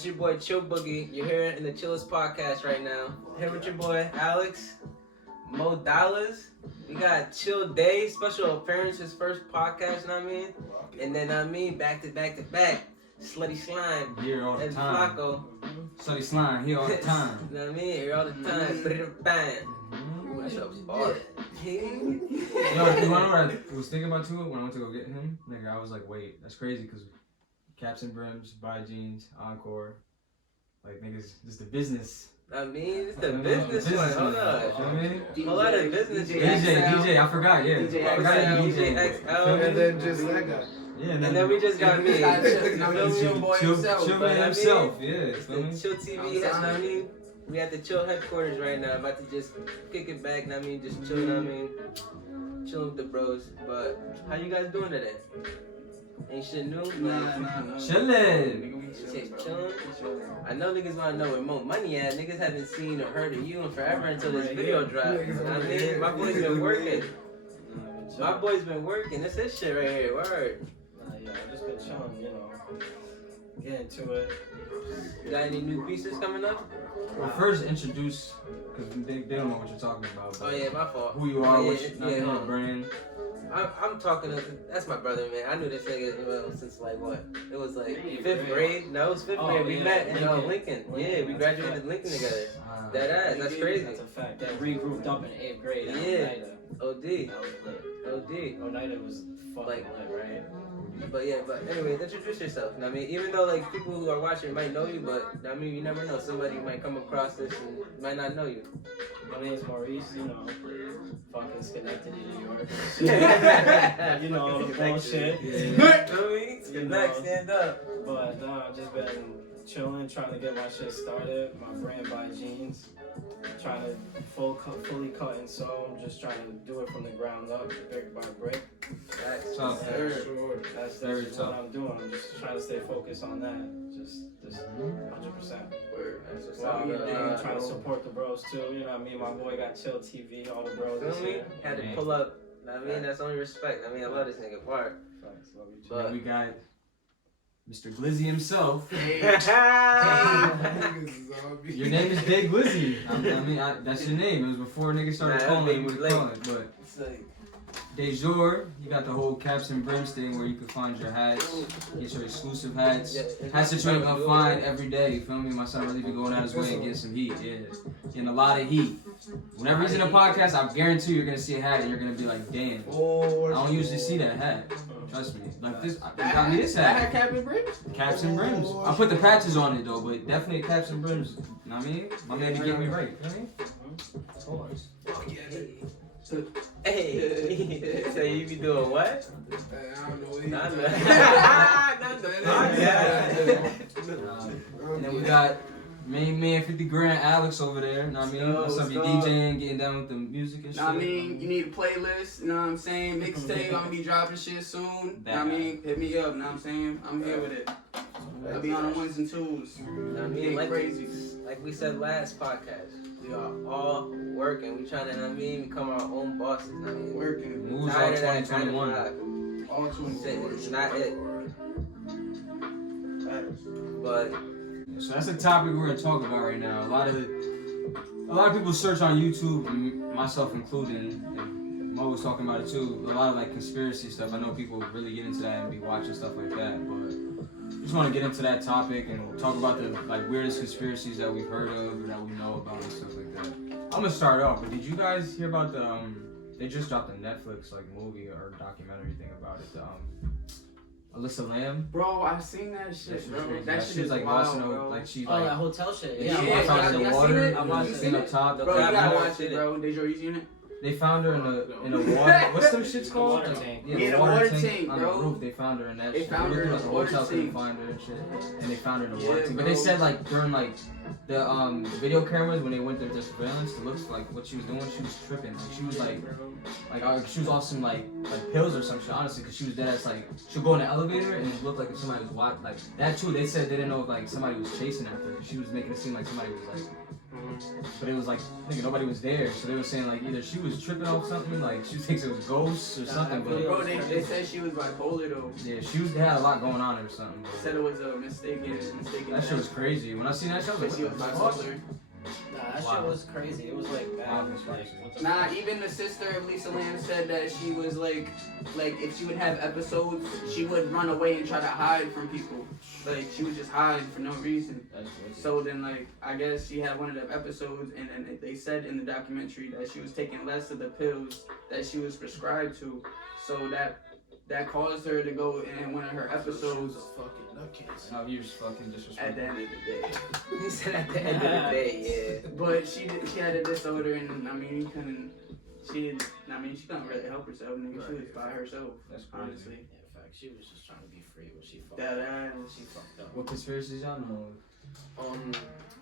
it's your boy Chill Boogie. You're here in the ChillxTv Podcast right now. Here with your boy Alex, Mo Dollars. We got Chill Day, special appearance, his first podcast, know what I mean? And then back to back, Slutty Slime. Here all the and time. Flacco. Slutty Slime, here all the time. You know what I mean? Here all the time. Bang. Ooh, that's a bar. Yo, you wanna know what I was thinking about too when I went to go get him? Nigga, I was like, wait, that's crazy because caps and brims, buy jeans, encore. Like, niggas, just the business. I mean, it's the business one. Hold on. You know what I mean? A lot of business. DJ, I forgot, yeah. I forgot you DJ. XL, And then just that guy. Yeah, and then we just got me. Chill himself, yeah. ChillxTv, that's what I mean. We at the Chill headquarters right now, about to just kick it back, know what I mean, just chill, know what I mean, chilling with the bros. But how you guys doing today? Ain't shit new? Chillin'. Shit chillin'. I know niggas wanna know where more money at. Niggas haven't seen or heard of you in forever until this video dropped. You know what I mean? My boy's been working. My boy's been working. That's his shit right here. Word. Yeah, I've just been chilling, you know. Get into it. You got any new pieces coming up? Well, first introduce, because they don't know what you're talking about. Oh yeah, my fault. Who you are, oh, what your brand. I'm talking to, that's my brother, man. I knew this nigga since like what? It was like 5th grade. No, it was 5th grade. We met in Lincoln. Yeah, we graduated Lincoln together. That ass, that's crazy. That's a fact. That regrouped up in 8th grade. Yeah. OD. That was lit. OD. Oneida was fucking lit, right? But anyway, introduce yourself. I mean, even though like people who are watching might know you, but I mean, you never know. Somebody might come across this and might not know you. My name's Maurice, you know, fucking Schenectady, New York. You know, all the bullshit. Stand up. But I've just been chilling, trying to get my shit started. My brand Buy Jeans. Trying to fully cut and sew. I'm just trying to do it from the ground up, brick by brick. That's what I'm doing. I'm just trying to stay focused on that. Just 100%. While trying to support the bros too. You know what I mean? My boy got ChillxTV, all the bros. You know what I mean? Had to pull up. I mean, that's only respect. I mean, I love this nigga part. But we got Mr. Glizzy himself. Hey. Your name is Big Glizzy. I mean, that's your name. It was before niggas started calling what they call it. But de jour, you got the whole caps and brims thing where you can find your hats, get your exclusive hats. Hats that you're gonna find every day. You feel me? My son really be going out his way and getting some heat. Yeah, getting a lot of heat. Whenever he's in a podcast, I guarantee you're gonna see a hat and you're gonna be like, damn. I don't usually see that hat. Trust me. Like this, I got me this hat. I had cap and brims? Caps and brims. I put the patches on it though, but definitely caps and brims. You know what I mean? My man be getting me right. You know what I mean? Of course. Hey, so you be doing what? I don't know. Not the And then we got main man 50 grand Alex over there. You know what I mean? What's up, you DJing, getting down with the music and shit? I mean, you need a playlist, you know what I'm saying? Mixtape, I'm gonna be dropping shit soon. You know what I mean? Hit me up, you know what I'm saying? I'm here with it. I'll be on the ones and twos. I mean, like we said last podcast, we are all working. We trying to, become our own bosses. I mean, Working. Moves all 2021. All 2021. It's not it. But So that's a topic we're gonna talk about right now. A lot of people search on YouTube, myself included, and Mo was talking about it too. A lot of like conspiracy stuff. I know people really get into that and be watching stuff like that, but just want to get into that topic and talk about the like weirdest conspiracies that we've heard of or that we know about and stuff like that. I'm gonna start off, but did you guys hear about the they just dropped a Netflix like movie or documentary thing about it? Alyssa Lamb. Bro, I've seen that shit, bro. That shit she's is like wild, lost in bro. like she Oh, like that hotel shit. Yeah, she walks out in the water. I watched Seen up top. Bro, you gotta watch it, bro. Dejo, you seen it? They found her in a water. What's them shits called? Water tank. Yeah, the water tank, on bro. the roof. They found her in that. They shit. found her in the the water hotel couldn't tank. find her and shit, and they found her in the water Yeah, tank. But bro. they said like during like the video cameras when they went their surveillance, it looks like what she was doing. She was tripping. Like she was like she was off some like pills or some shit. Honestly, because she was dead as like she'll go in the elevator and it looked like if somebody was watching like that too. They said they didn't know if like somebody was chasing after her. She was making it seem like somebody was like But it was like, nigga, nobody was there. So they were saying like either she was tripping off something, like she thinks it was ghosts or something. But Bro, they said she was bipolar though. yeah, they had a lot going on or something. But Said it was a mistaken. that shit was crazy. When I seen that shit, I was She like, was what the fuck? bipolar. Nah, that Wow. shit was crazy. It was like bad. Wow, Like, what the Nah, fuck? even the sister of Lisa Lamb said that she was like if she would have episodes, she would run away and try to hide from people. Like she would just hide for no reason. That's crazy. So then, like, I guess she had one of them episodes, and then they said in the documentary that she was taking less of the pills that she was prescribed to. So that caused her to go in one of her episodes. Fucking nutcase. No, you're just fucking At disrespectful. the end of the day, He said at the end of the day, yeah. but she had a disorder, and I mean, she couldn't really help herself. Nigga, she was by herself. That's crazy. Honestly, In fact, she was just trying to be free, but she fucked that up. ass. She fucked up. What conspiracies y'all know?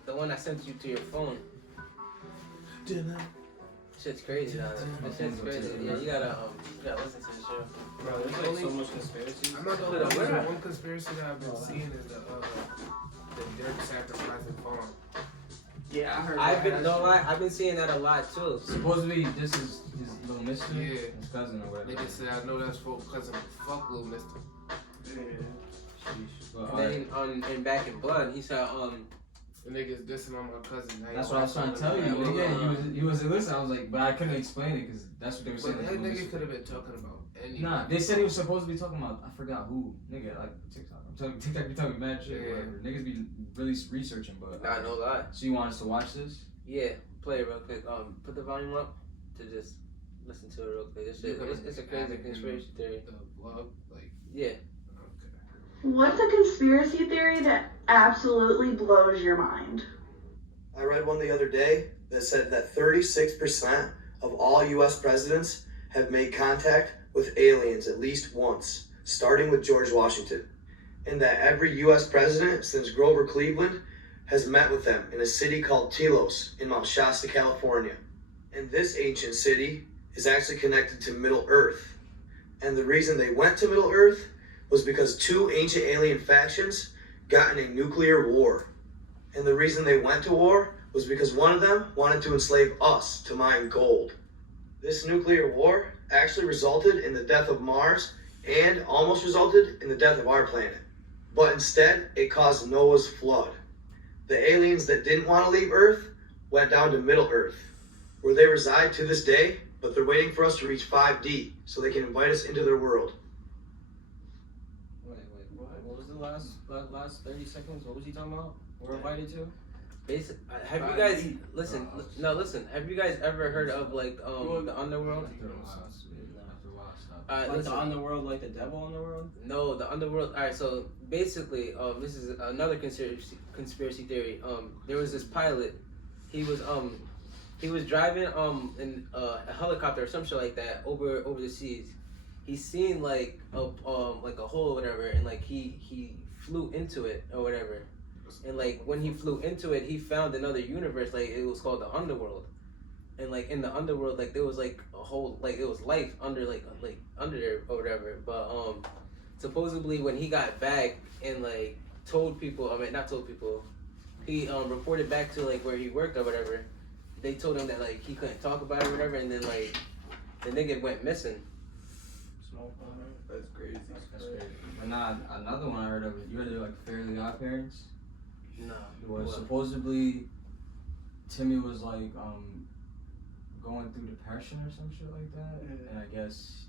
The one I sent you to your phone. Shit's crazy, dog. That shit's crazy. Yeah, you gotta listen to the show. Bro, there's like so much conspiracy. I'm not gonna Put it lie, where? one conspiracy that I've been seeing is the Dirk sacrificing farm. Yeah, I heard. I've been seeing that a lot too. Supposedly this is his little mister, Yeah. his cousin or whatever. Nigga said, I know that's for cousin. Fuck little mister. Yeah. Sheesh. But, And then in Back in Blood, he said The nigga's dissing on my cousin. Now that's he what I was trying to tell you, nigga. You was listening. I was like, but I couldn't explain it because that's what they were saying. But like, that little nigga mister. could have been talking about anything. Nah, they said he was supposed to be talking about, I forgot who. Nigga, like TikTok. I'm telling TikTok be talking mad shit, Yeah. whatever. Niggas be really researching, but. nah, no lie. So you want us to watch this? Yeah, play it real quick. Put the volume up to just listen to it real quick. This shit, it's a crazy conspiracy theory. The vlog, like, Yeah. okay. What's a conspiracy theory that absolutely blows your mind? I read one the other day that said that 36% of all U.S. presidents have made contact with aliens at least once, starting with George Washington, and that every U.S. president since Grover Cleveland has met with them in a city called Telos in Mount Shasta, California. And this ancient city is actually connected to Middle Earth. And the reason they went to Middle Earth was because two ancient alien factions got in a nuclear war. And the reason they went to war was because one of them wanted to enslave us to mine gold. This nuclear war actually resulted in the death of Mars and almost resulted in the death of our planet. But instead, it caused Noah's flood. The aliens that didn't want to leave Earth went down to Middle Earth, where they reside to this day, but they're waiting for us to reach 5D so they can invite us into their world. Wait, what was the last 30 seconds? What was he talking about? We're invited to? Have you guys listen? No, listen. Have you guys ever heard of like the underworld? Like Listen. the underworld, like the devil underworld? No, the underworld. All right, so basically, this is another conspiracy theory. There was this pilot. He was driving in a helicopter or some shit like that over the seas. He seen like a hole or whatever, and like he flew into it or whatever. And like when he flew into it, he found another universe. Like it was called the underworld. And like in the underworld, like there was like a whole, like it was life under like under there or whatever. But supposedly when he got back and like told people, not told people, he reported back to like where he worked or whatever. They told him that like he couldn't talk about it or whatever, and then like the nigga went missing. That's crazy. That's crazy. But nah, another one I heard of, you heard of like Fairly Odd Parents? No. It was supposedly Timmy was like going through depression or some shit like that, and I guess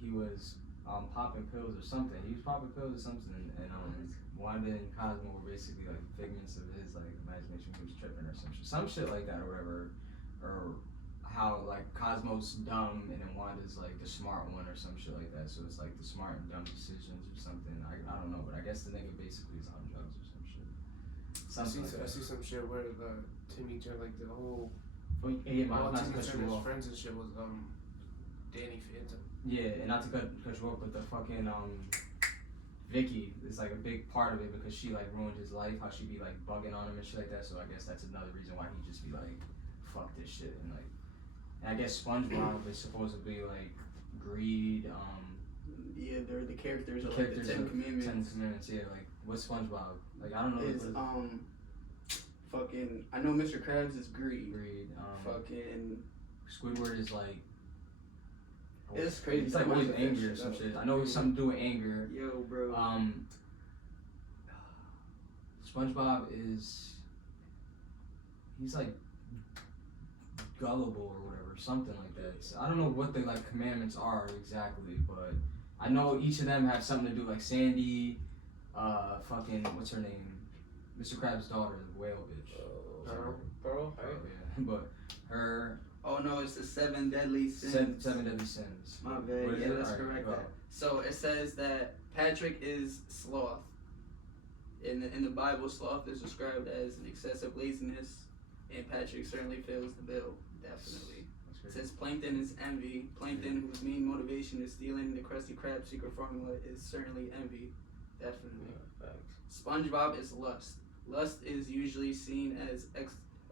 he was popping pills or something. He was popping pills or something, and Wanda and Cosmo were basically like figments of his like imagination. He was tripping or some shit like that or whatever, or how like Cosmo's dumb and then Wanda's like the smart one or some shit like that. So it's like the smart and dumb decisions or something. I don't know, but I guess the nigga basically is on drugs or some shit. I see some shit where Timmy turned like the whole Oh, yeah, all not to Timmy cut turned you his off. friends and shit was Danny Phantom. Yeah, and not to cut you off, but the fucking Vicky is like a big part of it because she like ruined his life. How she be like bugging on him and shit like that. So I guess that's another reason why he just be like, fuck this shit and like. And I guess SpongeBob is supposedly like greed. Yeah, they're the characters of like Characters the Ten of Commandments. 10 Commandments. Yeah, like what's SpongeBob? Like I don't know. It's Fucking, I know Mr. Krabs is greed. Fucking Squidward is like. It's crazy. He's like always angry or some shit. I know it's something to do with anger. Yo, bro. SpongeBob is. He's like gullible or whatever, something like that. So I don't know what the like commandments are exactly, but I know each of them have something to do. Like Sandy, fucking what's her name? Mr. Krabs' daughter, the whale bitch. Pearl. Yeah, but her. Oh no, it's the 7 deadly sins. Seven deadly sins. My bad. Yeah, that's correct. Go. So it says that Patrick is sloth. In the Bible, sloth is described as an excessive laziness, and Patrick certainly fills the bill. Definitely. It says plankton is envy. Plankton, whose main motivation is stealing the Krusty Krab secret formula, is certainly envy. Definitely. SpongeBob is lust. Lust is usually seen as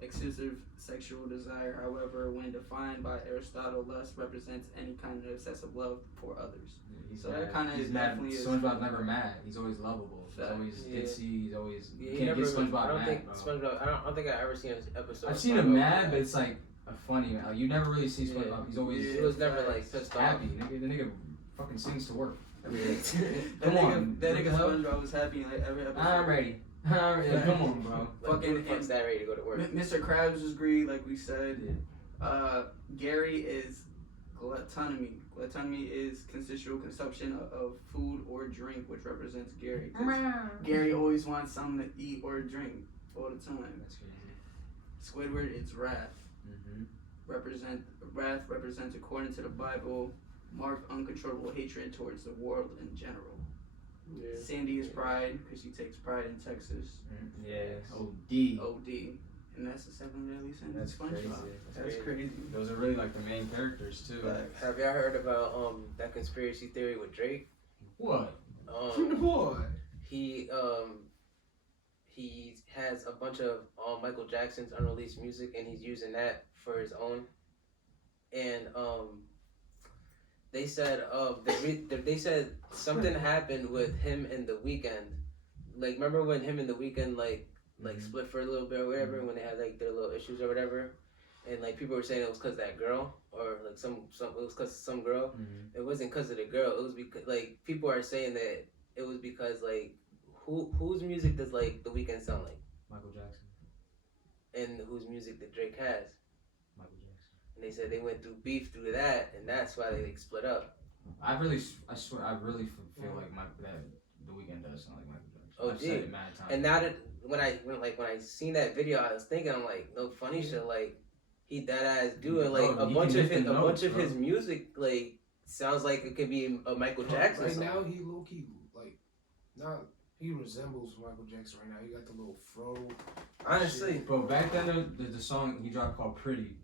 excessive sexual desire. However, when defined by Aristotle, lust represents any kind of excessive love for others. So that kind of definitely is. SpongeBob's never mad. He's always lovable. He's always ditzy. He's always. You can't get SpongeBob I don't mad. think SpongeBob. I don't think I've ever seen an episode. I've seen him mad, but it's like a funny. You never really see SpongeBob. Yeah. He's always. He was never like pissed happy. off. The nigga fucking sings to work. That nigga SpongeBob was happy like every episode. I'm ready. Come on, bro. Fucking fuck's that ready to go to work? Mr. Krabs is greed, like we said. Gary is gluttony. Gluttony is consensual consumption of food or drink, which represents Gary. 'Cause Gary always wants something to eat or drink all the time. That's crazy. Squidward is wrath. Wrath represents, according to the Bible, marked uncontrollable hatred towards the world in general. Yeah. Sandy is pride because she takes pride in Texas. Yeah. OD. OD. And that's the 7 deadly sins. That's crazy. That's crazy. Those are really like the main characters too. Have y'all heard about that conspiracy theory with Drake? What? Boy. He has a bunch of Michael Jackson's unreleased music, and he's using that for his own. And they said they said something happened with him and The Weeknd. Like, remember when him and The Weeknd like split for a little bit or whatever, when they had like their little issues or whatever, and like people were saying it was because that girl, or like some it was because some girl. It wasn't because of the girl. It was because like people are saying that it was because like whose music does like The Weeknd sound like? Michael Jackson. And whose music that Drake has? Michael Jackson. And they said they went through beef through that, and that's why they like split up. I swear, I really feel like that The Weeknd does sound like Michael Jackson. Oh, I've said it mad times. And now that when I seen that video, I was thinking, I'm like, no funny shit, like he dead ass doing like a bunch of his music like sounds like it could be a Michael Jackson Right song. now, he low key like not. He resembles Michael Jackson right now. He got the little fro. Honestly, Bro, back then the song he dropped called Pretty.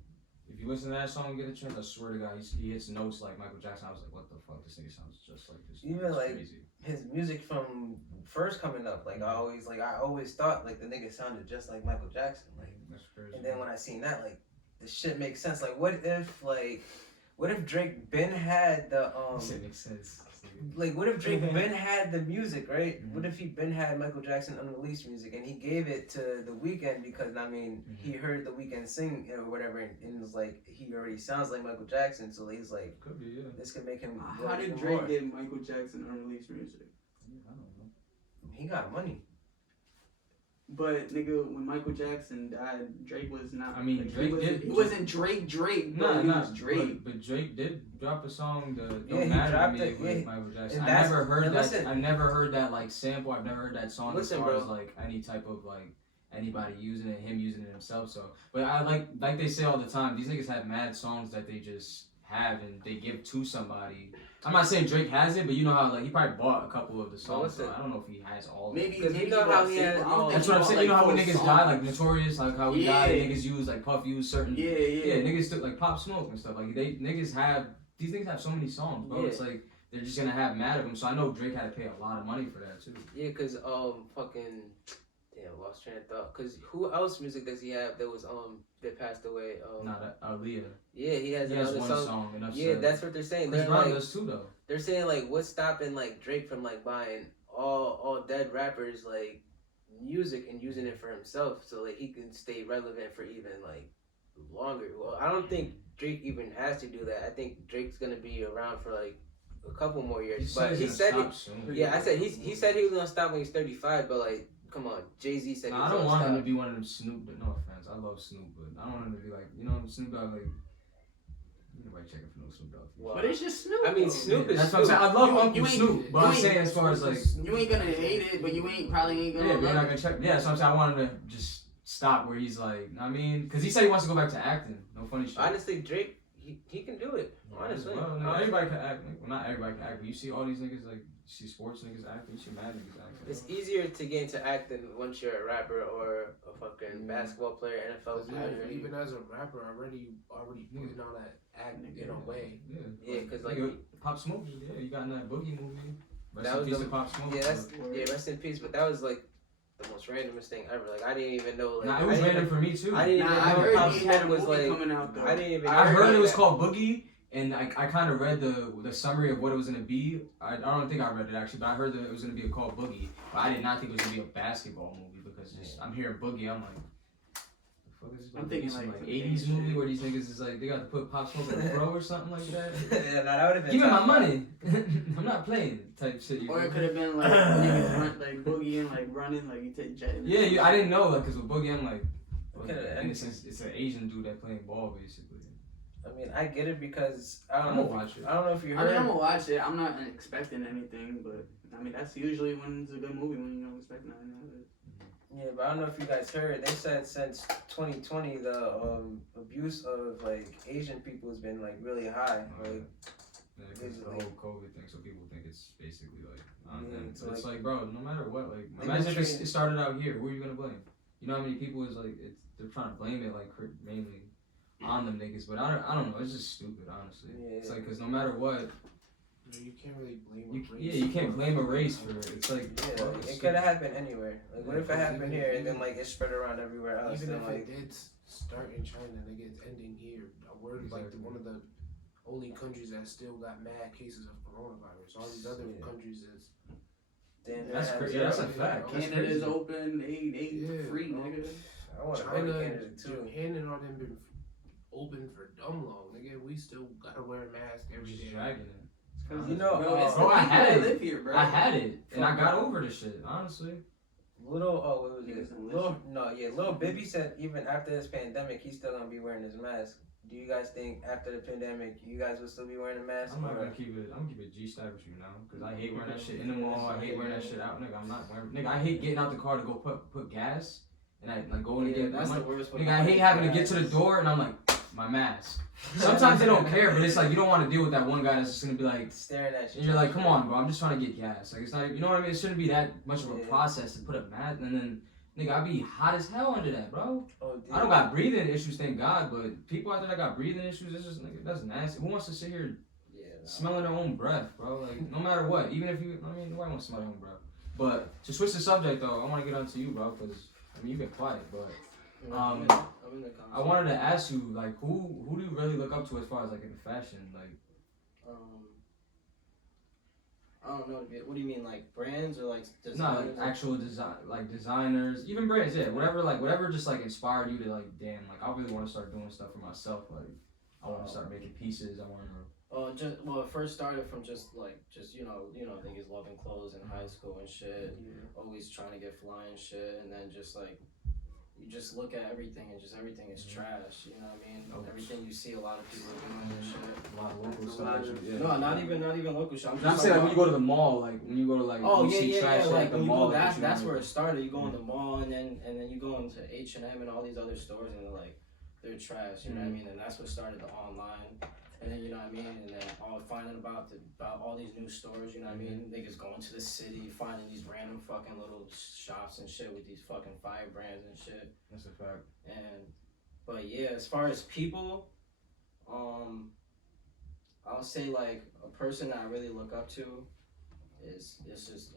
If you listen to that song and get a chance, I swear to God, he hits notes like Michael Jackson. I was like, what the fuck? This nigga sounds just like this. Even it's like crazy. his music from first coming up, like I always thought like the nigga sounded just like Michael Jackson, like. That's crazy. And then when I seen that, like the shit makes sense. Like what if Drake Ben had the That makes sense. like what if Drake Ben had the music, right? What if he Ben had Michael Jackson unreleased music and he gave it to The Weeknd because I mean he heard The Weeknd sing or whatever and it was like he already sounds like Michael Jackson, so he's like Could be, yeah. this could make him. How did Drake get Michael Jackson unreleased music? I don't know. He got money. But nigga, when Michael Jackson died, Drake was not. I mean, like, Drake he wasn't Drake, but he was Drake. But Drake did drop a song, Don't Yeah, he Matter to dropped Me, it, with yeah. Michael Jackson. And I that's- never heard and that. listen- I've never heard that like sample. I've never heard that song Listen, as far bro. as like any type of like anybody using it, him using it himself. So, but I like they say all the time, these niggas have mad songs that they just have and they give to somebody. I'm not saying Drake has it, but you know how like he probably bought a couple of the songs. So I don't know if he has all of them. Maybe 'Cause maybe you know how he had- That's what I'm saying. You know how when niggas die, like this. Notorious, like how we died, niggas use like Puff use certain. Yeah. Yeah, niggas took like Pop Smoke and stuff. Like these niggas have so many songs, bro. Yeah. It's like they're just gonna have mad of them. So I know Drake had to pay a lot of money for that too. Yeah, cause fucking damn, lost train of thought. Cause who else music does he have that was that passed away? Not Aaliyah. Yeah, he has He has another one song. song. Enough Yeah, said. that's what they're saying. Chris They're Brown like, does too though. they're saying like, what's stopping like Drake from like buying all dead rappers like music and using it for himself so that he can stay relevant for even like longer. Well, I don't think Drake even has to do that. I think Drake's gonna be around for like a couple more years. But he said he said he was gonna stop when he's 35. But like, come on, Jay-Z said. I don't want him to be one of them Snoop. But no offense, I love Snoop, but I don't want him to be like, you know, Snoop Dogg like. Nobody checking for no Snoop Dogg. Well, but it's just Snoop. I mean, Snoop is. That's what I'm saying. I love Uncle Snoop, but I'm saying as far as like, you ain't gonna hate it, but you probably ain't gonna. Yeah, but you're not gonna check. Yeah, so I'm saying I want him to just stop where he's like, I mean, because he said he wants to go back to acting. No funny shit. Honestly, Drake, he can do it. Honestly, well, everybody can act. Well, not everybody can act, but you see all these niggas like, you see sports niggas acting, you see mad niggas acting. It's easier to get into acting once you're a rapper or a fucking basketball player, NFL player. Even as a rapper, already putting on that acting in a way. Yeah, because like Pop Smoke, yeah, you got in that Boogie movie. That was the Pop Smoke. Yeah, rest in peace. But that was like the most randomest thing ever. Like I didn't even know. Like, nah, it was random for me too. I didn't even know Pop Smoke was like. Coming out, I didn't even. I heard it was called Boogie. And I kind of read the summary of what it was going to be. I don't think I read it actually, but I heard that it was going to be called Boogie. But I did not think it was going to be a basketball movie because I'm hearing Boogie, I'm like, the fuck is this? I'm thinking some like 80s movie where these niggas is like, they got to put Pop Smoke in a pro or something like that. Yeah, that would have been. Give me my money. I'm not playing type shit. Or it could have been like niggas run, like Boogie and like running, like you take jet. Yeah, I didn't know, like, because with Boogie, I'm like, Okay, in a sense, it's an Asian dude that playing ball basically. I mean, I get it because I I'm don't gonna watch it. I don't know if you I heard. mean, I'm gonna watch it. I'm not expecting anything, but I mean, that's usually when it's a good movie when you don't expect nothing out of it. Yeah, but I don't know if you guys heard. They said since 2020, the abuse of like Asian people has been like really high. Like, yeah, because the whole COVID thing, so people think it's basically like, so it's like, bro, no matter what, like, imagine if it started out here, who are you gonna blame? You know how many people is like, they're trying to blame it like mainly on them niggas, but I don't know, it's just stupid, honestly. Yeah. It's like, cause no matter what, you can't really blame a race. Yeah, you can't blame a race for it. It's like, yeah, it could have happened anywhere. Like, what if it happened here and then like it spread around everywhere else? Even if like, it did start in China, nigga, it's ending here. We're like one of the only countries that still got mad cases of coronavirus. All these other countries is. Damn, that's crazy. Yeah, that's a fact. Canada's open, they free, nigga. I want to go to Canada too. Japan and all them been open for dumb long, nigga. We still gotta wear a mask every day. Dragging it. You know, bro, I had it. Live here, bro. I had it, and I got over the shit, honestly. What was it? Lil Bibby said even after this pandemic, he's still gonna be wearing his mask. Do you guys think after the pandemic, you guys will still be wearing a mask? I'm gonna keep it G-style with you now, cause I hate wearing that shit in the mall. I hate wearing that shit out, nigga. I'm not wearing. Nigga, I hate getting out the car to go put gas, and I like going to get. That's the worst. Nigga, I hate having to get to the door, and I'm like, my mask. Sometimes they don't care, but it's like you don't want to deal with that one guy that's just gonna be like staring at you. And you're like, come on, bro, I'm just trying to get gas. Like it's not, you know what I mean? It shouldn't be that much of a process to put a mask, and then nigga, I be hot as hell under that, bro. I don't got breathing issues, thank God, but people out there that got breathing issues, it's just nigga, that's nasty. Who wants to sit here smelling their own breath, bro? Like no matter what, even if you, I mean, nobody wants to smell their own breath. But to switch the subject though, I want to get onto you, bro, because I mean you've been quiet, but. I wanted to ask you, like, who do you really look up to as far as like in fashion, like? I don't know. What do you mean, like brands or like designers? No, like actual design, like designers, even brands. Yeah, whatever just like inspired you to like, damn, like I really want to start doing stuff for myself. Like, I want to start making pieces. I want to. It first started from just you know niggas loving clothes in high school and shit. Always trying to get fly and shit, and then just like. You just look at everything and just everything is trash. You know what I mean? Everything you see, a lot of people are doing and shit. A lot of local stuff. No, not even local shit. I'm saying like when you go to the mall, like when you go to like trash like the when you mall. go, that's where it started. You go in the mall and then you go into H&M and all these other stores and they're trash. You know what I mean? And that's what started the online. And then, you know what I mean? And then finding about all these new stores, you know what I mean? Niggas going to the city, finding these random fucking little shops and shit with these fucking fire brands and shit. That's a fact. But yeah, as far as people, I'll say like a person that I really look up to is just,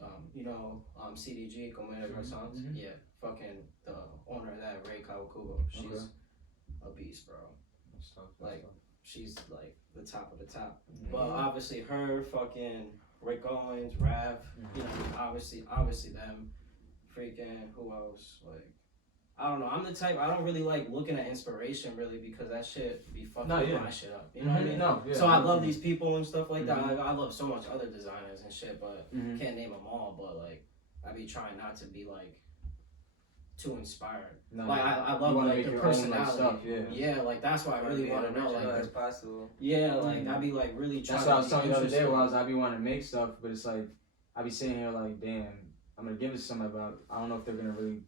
CDG, Comida Garçons. Mm-hmm. Yeah, fucking the owner of that, Ray Kawakubo. She's a beast, bro. That's tough. Like, she's like the top of the top. But obviously her, fucking Rick Owens, Rav, you know, obviously them, freaking who else? Like, I don't know. I'm the type, I don't really like looking at inspiration really because that shit be fucking my shit up. You know what I mean? No, yeah. So I love these people and stuff like that. I love so much other designers and shit, but can't name them all. But like, I be trying not to be like too inspired. No, like I love like the personality. Stuff, yeah, like that's why I really want to know like as possible. Yeah, like I be like really trying. That's what I was telling you the other day. While I be wanting to make stuff, but it's like I be sitting here like, damn, I'm gonna give it to somebody, but I don't know if they're gonna really.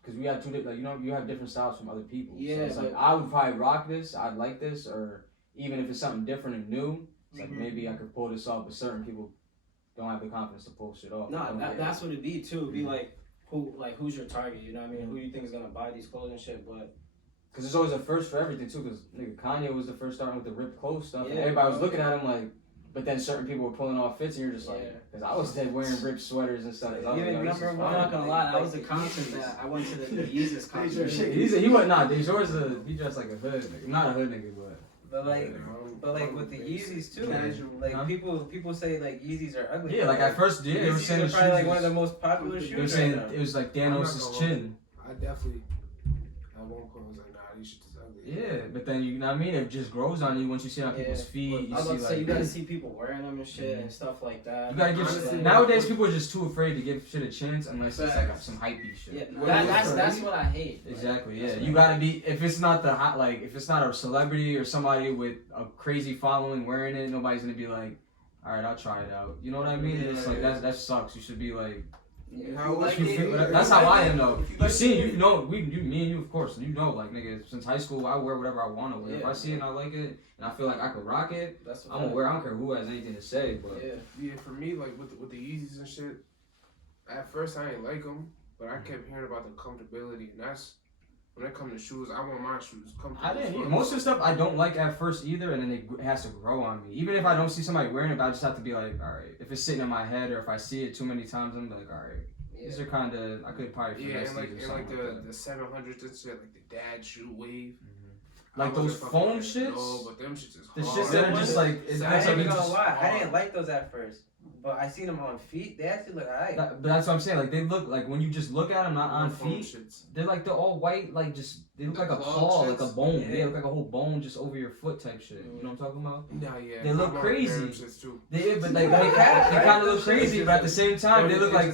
Because we got two different, like, you have different styles from other people. Yeah. So it's like, I would probably rock this, I'd like this, or even if it's something different and new, it's like maybe I could pull this off, but certain people don't have the confidence to pull shit off. No, that's what it'd be too. It'd be like, who's your target, you know what I mean? Who you think is gonna buy these clothes and shit, but. Because there's always a first for everything too, because nigga, Kanye was the first starting with the ripped clothes stuff, and everybody was looking at him like, but then certain people were pulling off fits, and you're just like, because I was dead wearing ripped sweaters and stuff. I'm not gonna lie, that was a concert that I went to the Yeezus concert. He went, he dressed like a hood nigga. Not a hood nigga, but like with the Yeezys too, like people say like Yeezys are ugly. Yeah, like at first, they were saying they're probably like one of the most popular shoes. They were saying it was like Thanos' chin. I definitely at one point was like, nah, these shit is ugly. Yeah, but then you know what I mean? It just grows on you once you see it on people's feet. I was about to say, you gotta see people wearing them and shit and stuff like that. You gotta give nowadays people are just too afraid to give shit a chance unless it's like some hypey shit. Yeah, that's what I hate. Exactly. Yeah, you gotta be if it's not the hot if it's not a celebrity or somebody with a crazy following wearing it, nobody's gonna be like, all right, I'll try it out. You know what I mean? It's like that sucks. You should be like. That's how I am though. Me and you, of course. You know, like nigga, since high school, I wear whatever I want to wear. If I see it and I like it, and I feel like I could rock it, I'm gonna wear. I don't care who has anything to say. But yeah, for me, like with the Yeezys and shit, at first I didn't like them, but I kept hearing about the comfortability, and that's when it comes to shoes. I want my shoes comfortable. I didn't. Most of the stuff I don't like at first either, and then it has to grow on me. Even if I don't see somebody wearing it, I just have to be like, all right. If it's sitting in my head, or if I see it too many times, I'm like, all right. These are kind of, I could probably finesse these or something like the 700s and shit, like the dad shoe wave. Like those foam shits? No, but them shits is hard. The shits that are just like, I ain't even gonna lie, I didn't like those at first. But I seen them on feet, they actually look alright. But that's what I'm saying, like they look, like when you just look at them, not on feet, they're like, they're all white, like just, they look like a claw, like a bone. Yeah. They look like a whole bone just over your foot type shit. You know what I'm talking about? Nah, yeah. They look crazy. But like, they kind of look crazy, but at the same time, they look like...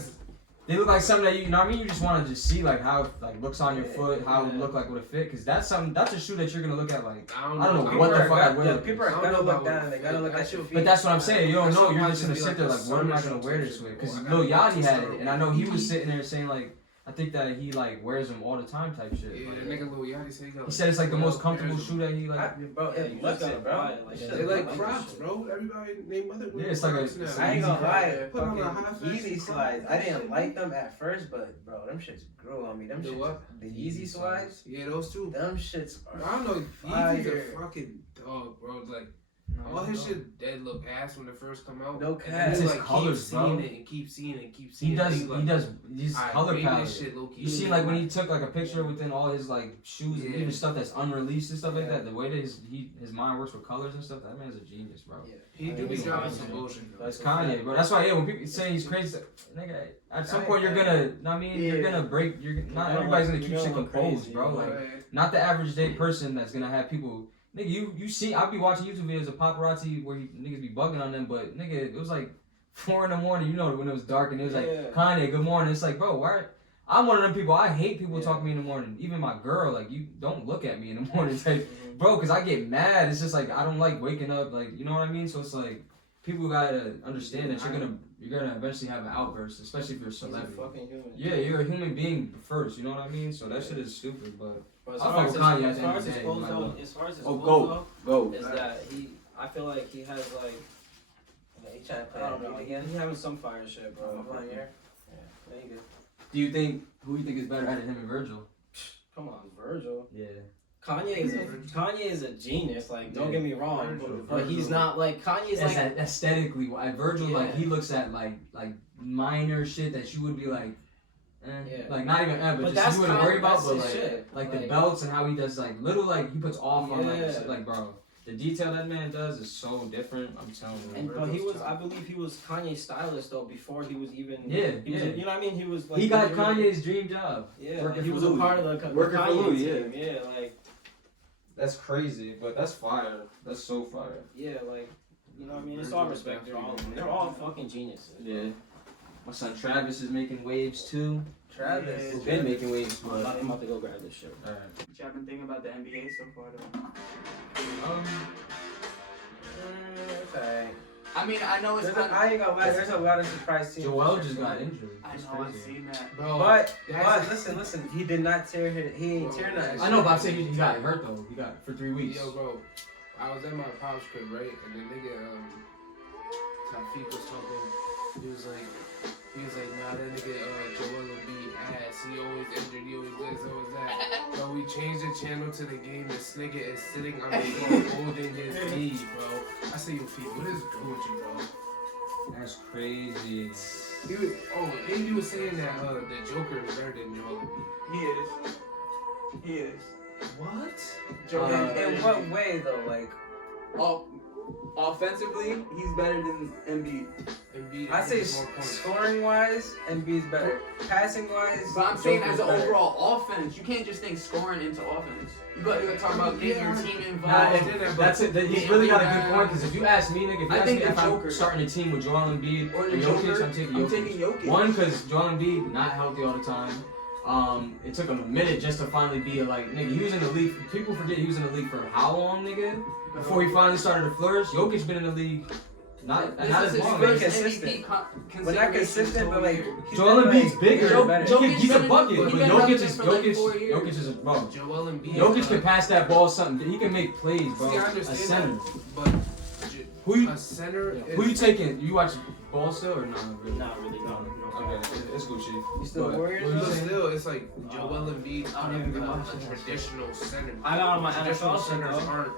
They look like something that you know what I mean. You just want to just see like how like looks on your foot, how it look like would it fit, because that's a shoe that you're gonna look at like I don't know what the fuck I wear. People are gonna look down. They gotta look at your feet. But that's what I'm saying. You don't know. You're just gonna sit there like, what am I gonna wear this with? Because Lil Yachty had it, and I know he was sitting there saying like. I think that he like wears them all the time type shit. Yeah, like, nigga Lil Yachty said he said it's like the most comfortable shoe that he like. Bro, you just gotta buy it. They like Crocs, bro. Everybody named mother. Yeah, it's like I ain't gonna lie. Yeezy slides. I didn't like them at first, but bro, them shits grew on me. Them shits. What? The Yeezy slides. Yeah, those two. Them shits are. I don't know. Yeezys are fucking dog, bro. Like. All his shit dead look ass when it first come out. No cap. It's his colors, bro. Keep seeing it. He does these color palettes. You see, like when he took like a picture within all his like shoes and even stuff that's unreleased and stuff like that. The way that his mind works with colors and stuff. That man's a genius, bro. Yeah. He do be dropping some bullshit. That's Kanye, bro. That's why when people say he's crazy, nigga, at some point you're gonna. I mean, you're gonna break. Not everybody's gonna keep shit composed, bro. Like not the average day person that's gonna have people. Nigga, you see, I be watching YouTube videos of paparazzi where niggas be bugging on them, but nigga, it was like 4 a.m, you know, when it was dark and it was like, Kanye, good morning. It's like, bro, why? I'm one of them people, I hate people talking to me in the morning. Even my girl, like, you don't look at me in the morning. Like, bro, because I get mad. It's just like, I don't like waking up, like, you know what I mean? So it's like, people gotta understand that you're gonna eventually have an outburst, especially if you're a celebrity. Yeah, you're a human being first, you know what I mean? So that shit is stupid, but as far as his clothes go. Is that I feel like he has like, he trying to play I don't know, he having some fire shit, bro. Do you think, who you think is better at it, him and Virgil? Come on, Virgil. Yeah. Kanye is a genius. Like, don't get me wrong, but he's not like Kanye's like aesthetically. Virgil, like he looks at like minor shit that you would be like, like not even, but just you wouldn't worry about. But like the belts and how he does like little like he puts off on like bro. The detail that man does is so different. I'm telling you. And but I believe he was Kanye's stylist though before he was even. Yeah, he was, you know what I mean? He was like. He got Kanye's dream job. Yeah, working he for was Louis. a part of the Working for Kanye Louis, team. Yeah, like. That's crazy, but that's fire. That's so fire. Yeah, like, you know what I mean? It's all respect to all of them. They're all fucking geniuses. Yeah. My son Travis is making waves too. Travis. He's been making waves, I'm but. about to go grab this shit. Alright. What y'all been thinking about the NBA so far though? It's alright. I mean, I know it's kind of. I ain't gonna lie, there's a lot of surprise teams. Joel just got injured. I That's know, I've crazy. seen that. Bro, But that's- listen, he did not tear his, he ain't tear nothing. I know, but I'm saying he got hurt though. He got for 3 weeks. Yo, bro, I was at my pop's crib, right? And the nigga, Tafiq was talking. He was like, nah, that nigga, Joel will be ass. He always injured. He always this, always that. Bro, we changed the channel to the game. This nigga is sitting on the floor holding his knee, bro. I say, yo, Feet, what is good with you, bro? That's crazy. He was, and he was saying that the Joker is better than Joel. He is. He is. What? Joker. In what way though? Like, Offensively, he's better than Embiid. Embiid I say has more points. scoring wise, Embiid's better. Passing wise, But I'm saying Joker's as an better. overall offense, you can't just think scoring into offense. You got to talk about getting your team Nah, involved. that's it. He's really got a good point because if you ask me, nigga, if you I ask think me the if I'm Joker- starting a team with Joel Embiid Or or the Jokic, Joker, I'm taking I'm Jokic. taking Jokic. One, because Joel Embiid not healthy all the time. It took him a minute just to finally be like, nigga, he was in the league. People forget he was in the league for how long, nigga? Before he finally started to flourish. Jokic been in the league not This as is his long. Been first consistent. MVP But not consistent, but like he's Joel been, Embiid's bigger. Jokic He's a been- bucket, he but been Jokic relevant is for like 4 years. Jokic is a bro. Joel Embiid. Jokic can pass that ball something. He can make plays, bro. See, I A understand center. that, but Who you a center is... who you taking? You watch ball still or not really? Not really, no. Okay, it's Gucci. You still But- Warriors? what you But saying? still, it's like Joel Embiid I don't even be a watching that. traditional center. I got on my Traditional NFL shit, centers though. aren't.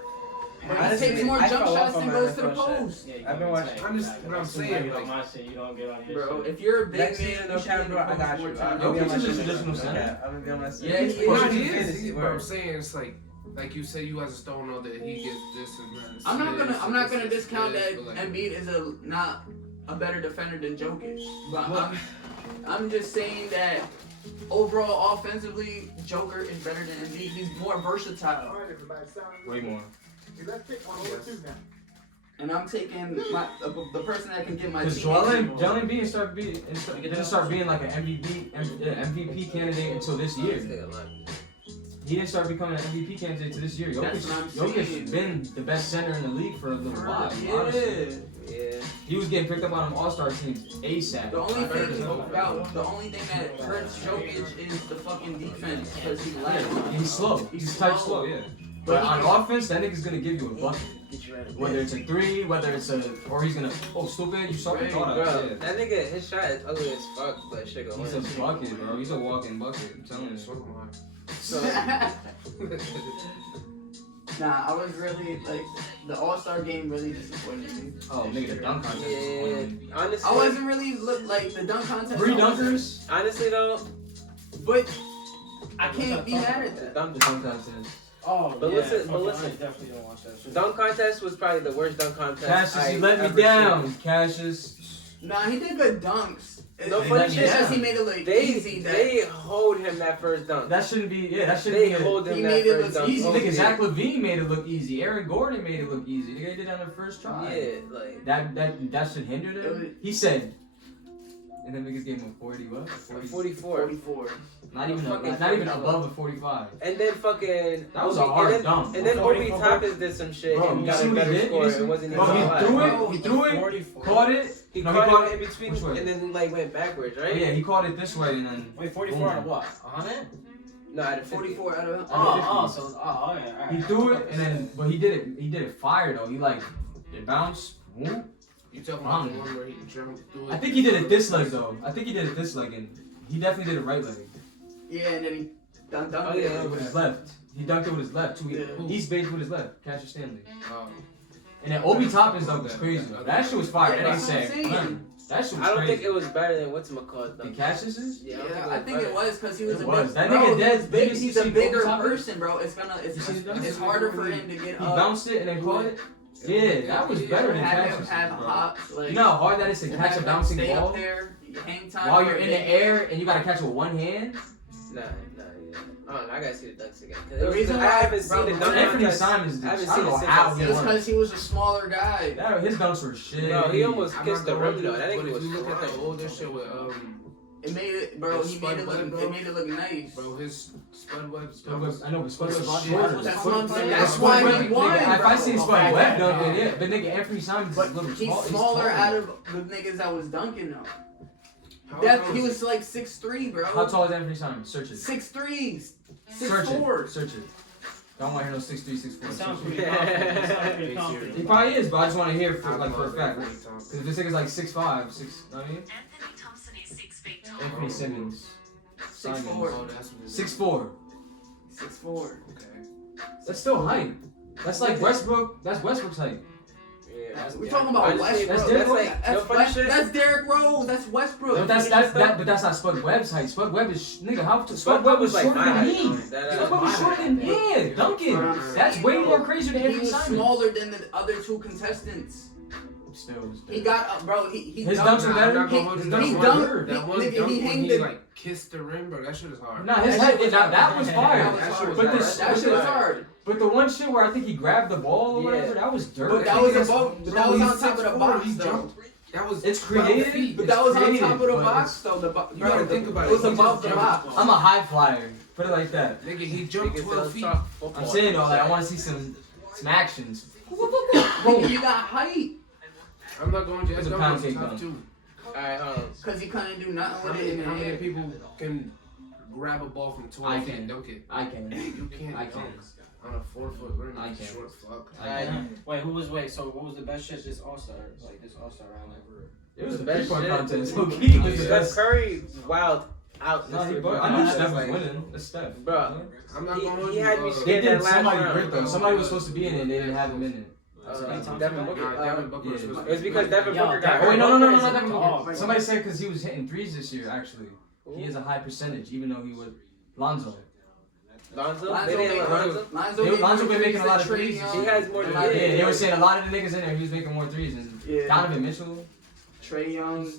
He takes more I jump fell off shots on than my goes to the NFL shit. post. Yeah, you I've been gotta watching- take I'm just- that. what I'm As soon as saying, I get on like- my shit, you don't get on your Bro, shit. if you're a big Next man, season, no you should be in the camera, I got post you. more I'll times. Jokic be on my is a shit. traditional Okay, center. I'm gonna be on my shit. Yeah, he No, is. he Fantasy is. But work. I'm saying it's like you said, you guys don't know that he gets this and that. I'm not gonna discount this, that but, like, Embiid is not a better defender than Jokic. But I'm just saying that overall offensively, Joker is better than Embiid. He's more versatile. Way more. And I'm taking the person that can get my Because team. Joel involved. Embiid didn't start being like an MVP candidate until this year. He didn't start becoming an MVP candidate to this year. That's what I'm saying. Jokic's been the best center in the league for a little while. Honestly. Yeah. He was getting picked up on them All-Star teams ASAP. The only thing that hurts Jokic is the fucking defense because he lags. Yeah, he's slow. He's type slow, yeah. But on offense, that nigga's gonna give you a bucket. Whether it's a three, whether it's or he's gonna, stupid, you saw me thought Bro, of it. that nigga, his shot is ugly as fuck, but shit go He's in. a bucket, bro. He's a walking bucket. I'm telling you. So am So, Nah, I was really like the All-Star game really disappointed me. Oh, nigga, the dunk contest. was yeah, one. honestly, I wasn't really like the dunk contest. Three I wasn't- dunkers. honestly though, but I can't be mad at the that. dunk The dunk contest. Oh, But yeah, listen- fucking, listen. I definitely don't watch that shit. dunk contest was probably the worst dunk contest. Cassius, you I've let ever me down. Cassius. Nah, he did good dunks. No It's funny just shit. he made it look They easy. they hold him that first dunk. That shouldn't be. Yeah, that shouldn't They be. hold him He that made it first look dunk. easy. Nigga, Yeah. Zach Levine made it look easy. Aaron Gordon made it look easy. Nigga, they did that on the first try. Yeah, like That should hinder them. He said. And then niggas gave him a 40. What? 44. 44. Not even Fucking not even 44. above the 45. And then fucking That was a hard dunk. And then Obi Toppin did some shit Bro, and you got see a what he better did? score. You see- It wasn't Bro, even he a threw lie. it. He threw it. 44. Caught it. He No, caught it in between Which way? and then like went backwards, right? Yeah, he caught it this way and then. Wait, 44 out of what? 100? No, out of 44 out of. Out of Oh, 50. so, okay, alright. He threw it and then, but he did it fire though. He like, it bounced. Whoop. You talking about the one where he jumped through it? I think he did it this leg though. I think he did it this leg and he definitely did it right leg. Yeah, and then he dunked Oh, it. yeah. With his left. He dunked it with his left too. Yeah. East base with his left. Cassius Stanley. Oh. And then Obi Toppin's dunk was crazy. That shit was fire. That ain't That's what I'm sad. saying. That shit was I don't crazy. think it was better than whatchamacallit. The Cassius's? Yeah, I think it was because he was It a was. big. That Bro, nigga dead. he's big. You He's see a bigger Kobe Topic? person, bro. It's harder for him to get He up. bounced it and they caught it? Yeah, that was better than Have him Cassius. have hops. Like, You know how hard that is to catch a have him bouncing stay ball up there, hang time while for you're a in the day. air and you gotta catch it with one hand? Nah, yeah. I don't know. I gotta see the dunks again. The reason I why- haven't bro, seen the bro, dunk Anthony contest. Simons, I haven't I seen don't know it since how I he It's won. because he was a smaller guy. His dunks were shit. Bro, he almost I'm kissed not the gonna rim though. lie, That but nigga if was you look at the fine. older shit with It made it, bro. The He made it Spud look. Webb, bro. It made it look nice. bro, his Spud Webb. I know, but Spud Webb Spud shorter. Webb- That's what I'm saying. Yeah, That's Spud why Webb- he won, Nigga, if I bro. seen Spud Webb dunking, yeah. But nigga, Anthony Simons is But a little he's small. smaller taller. out of the niggas that was dunking though. How That tall he is was like 6'3", bro. How tall is Anthony Simons? Search it. 6'3", Search 6'4". it. Search it. I don't want to hear no 6'3", 6'4". It sounds Search it. pretty confident. It sounds pretty He confident. probably is, but I just want to hear for I like for a love fact. Anthony Because Thompson. if this nigga's like 6'5", 6, I mean, Anthony Thompson is 6 feet tall. Anthony Simmons. 6'4". Oh, that's what it is. 6'4". 6'4". Okay. That's still height. That's like Westbrook. That's Westbrook's height. Yeah, We're talking about Honestly, Westbrook. that's Derrick Rose. No funny shit. That's Derrick Rose. That's Westbrook. But that's not Spud Webb's height. Spud Webb is nigga. How Spud Webb Webb was was like shorter my than height. me. Spud Webb was shorter than yeah. Duncan. That's way more crazier than He Anthony was Simons. smaller than the other two contestants. Still, He got bro. He His dunked- dunks are better? I'm not gonna hold His you. dunks he were dunked- better. That one nigga, dunk he when hanged he the- like kissed the rim, bro. That shit is hard. Nah, his That head. shit was That was fire. That was That hard. shit was But hard. this, That shit was hard. but the one shit where I think he grabbed the ball or Yeah. whatever, that was dirt. But that was above. But that was on top of the box, He though. jumped. That was It's 12 creative, feet. But that was on creative, top of the but box, though. The You gotta think about it. It was He just above the jumped. box. I'm a high flyer. Put it like that. Nigga, he jumped 12 feet. I'm saying though, like I want to see some actions. Nigga, he got height. I'm not going to It's a that pound was cake tough dunk. too. Alright, hold on. Cause he couldn't do nothing How with it many, in the how many air. people can grab a ball from 12 feet and dunk it? I can. You can't I dunk can. on a 4-foot rim. I It's can. short fuck. I can. Wait, so what was the best shit this All-Star, like this All-Star round? It was The the best three-point shit. contest. Low-key, it was the Steph best. Curry, wild out. No, this he year, brought. bro. I knew was Steph was like, winning. It's Steph. Bro, I'm not going he to had me They scared that did last somebody round. great though. Somebody was supposed to be in it and they didn't have him in it. Devin Booker. Devin Booker was Yeah. supposed It was because Devin Yo, Booker got Devin Oh hurt. wait, no, Booker is not a Devin dog. Booker. Somebody said because he was hitting threes this year. Actually, he has a high percentage, even though he was Lonzo. Lonzo? Lonzo They didn't let Lonzo? Lonzo been making a lot of Trae threes. Young. He has more than Yeah, they were saying a lot of the niggas in there. He was making more threes, and Yeah. Donovan Mitchell. Trae Young.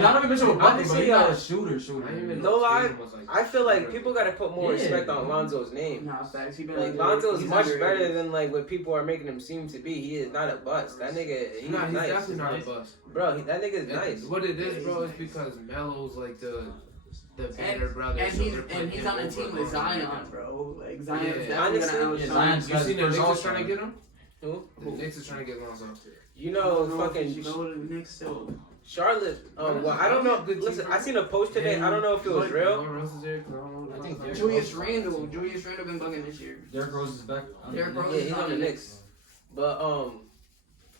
Donovan Mitchell a bucket, but Honestly, he's not a shooter. I didn't even No know lie, Tatum was like I feel like people gotta put more Yeah. respect on Lonzo's name. Nah, facts. He been Like underrated. Lonzo's He's much underrated. better than like what people are making him seem to be. He is not a bust. That nigga, he's Nah, he's nice. definitely not a bust. Bro, that nigga's nice. What it is, bro, is because Melo's like the better brother. And so he's they're putting he's him on a over team with over Zion, nigga. bro. Like Zion's Yeah. definitely Honestly, gonna yeah, outshine. Zion's You got seen the the first Knicks is All-Star. trying to get him? Who? The Knicks is trying to get Lonzo. You I know, don't know if fucking he should go to the Knicks still. Charlotte. Well, I don't know. Listen, I seen a post today. I don't know if it was real. I think Julius Randle been bugging this year. Derrick Rose is back. Derrick Rose Yeah, is he's on the Knicks. But what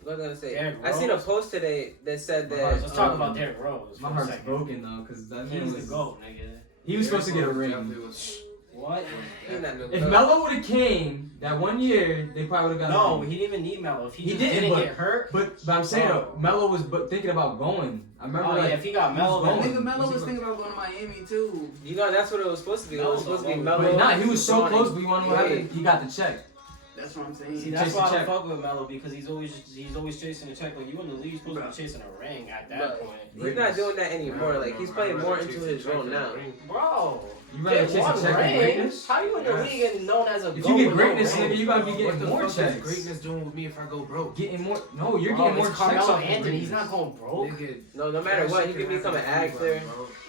was I gonna say? Derrick I seen a Rose? post today that said My that. heart's Let's talk about Derrick Rose. My for a heart's second. broken though, cause that man He's the was. GOAT, nigga. He was supposed to get a ring. What? He not the If GOAT. Melo would have came that one year, they probably would have got. No, a ring. he didn't even need Melo. If he He just didn't, didn't but- get hurt. But I'm saying though, Melo was thinking about going. I remember Oh like yeah, if he got Melo, He was then going. Nigga Melo was thinking about going to Miami too. You know, that's what it was supposed to be. It was supposed to be Melo. Wait, nah, he was so Bronny. close, but you want to know what Yeah. happened? He got the check. That's what I'm See, saying. that's Chase why the I check. don't fuck with Melo because he's always chasing a check. Like you in the league, supposed to be chasing a ring at that But point, he's not doing that anymore. Like he's playing more into his role now. bro. You rather Get chase a one check than ring? greatness? How you in the league and known as a If GOAT you get with no greatness, ring? nigga, you gotta be What getting the more fuck is checks. greatness doing with me if I go broke? Getting more. No, you're Bro, getting more it's checks Carmelo off of Anthony. He's greatness. not going broke. Nigga, No matter what, he could become an actor.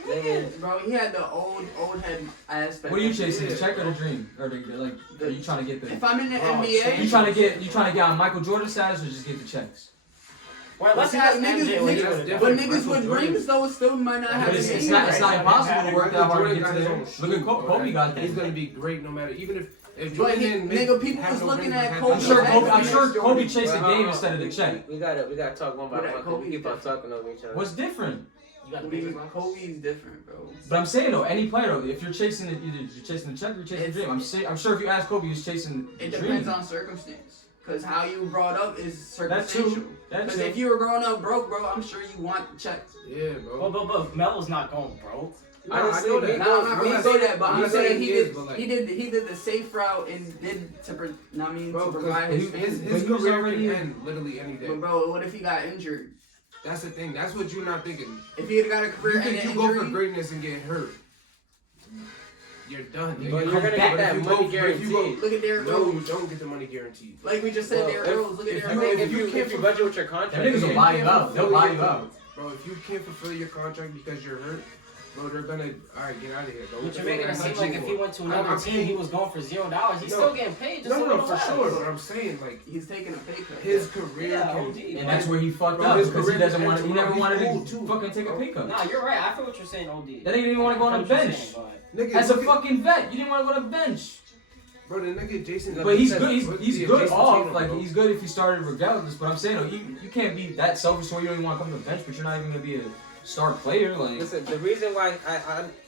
Nigga, Bro, he had the old head aspect. What are you chasing? The check or the dream? Or the, like, are you trying to get the? If I'm in the Bro, You NBA, trying to get on Michael Jordan status or just get the checks? Well, let's See, ask niggas- MJ what he niggas- would've done. but niggas Michael with Jordan. rings though still might not have But the it's same. not impossible to work that hard to Jordan get got to his there. own Look at shoe, Kobe got He's that. gonna be great no matter, even if But Jordan he- didn't nigga, people have was no looking ring, at had Kobe. I'm no sure ring. Kobe chased the Well, hold game on. instead of the check. we gotta talk one by But one. Kobe We keep on different. talking over each other. What's different? You got the biggest one. Kobe's different, bro. But I'm saying though, any player though, if you're chasing it, either you're chasing the check or you're chasing the dream. I'm sure if you ask Kobe, he's chasing the It dream. depends on circumstance. Because how you brought up is That's circumstantial. true. That's Because true. if you were growing up broke, bro, I'm sure you want checks. Yeah, bro. But Melo's not going broke. Honestly, I know that. No, I'm not gonna say that, but I'm I'm not saying he is, did. but like, He did the safe route and did to, bro, to provide his his family. But he was career already- can end literally any day. But bro, what if he got injured? That's the thing. That's what you're not thinking. If he had got a career You ending go for injury, greatness and get hurt. You're done. But nigga. you're gonna back. get that If you money go- but if you guaranteed. look at Derrick No, you Rose. don't get the money guaranteed. Like we just said, Well, Derrick if- Rose. Look at if Derrick you- Rose. If you budget with your Them contract, niggas will you buy you can't out. They'll fulfill buy your you con- out. Bro, if you can't fulfill your contract because you're hurt, bro, they're gonna, alright, get out of here, bro. But you're making it seem like if he went to I'm another team, saying- he was going for $0. He's No. still getting paid. Just No, a no, little for less. sure. But I'm saying, like, He's taking a pay cut. his career Yeah, can. OD. And that's where he fucked Bro, up his because he career doesn't can want. end He never tomorrow. wanted He's to old, too. fucking take a pay cut. Nah, you're right. I feel what you're saying, OD. That nigga didn't even want to go on the I feel what you're bench. saying, but- Nigga, As a look at- fucking vet, you didn't want to go to the bench. Bro, the nigga Jason. But he's said- good. He's yeah, good Jason off. Tatum, Like bro. he's good if he started regardless. But I'm saying though, you can't be that selfish where you don't even want to come to the bench, but you're not even gonna be a star player. Like listen, the reason why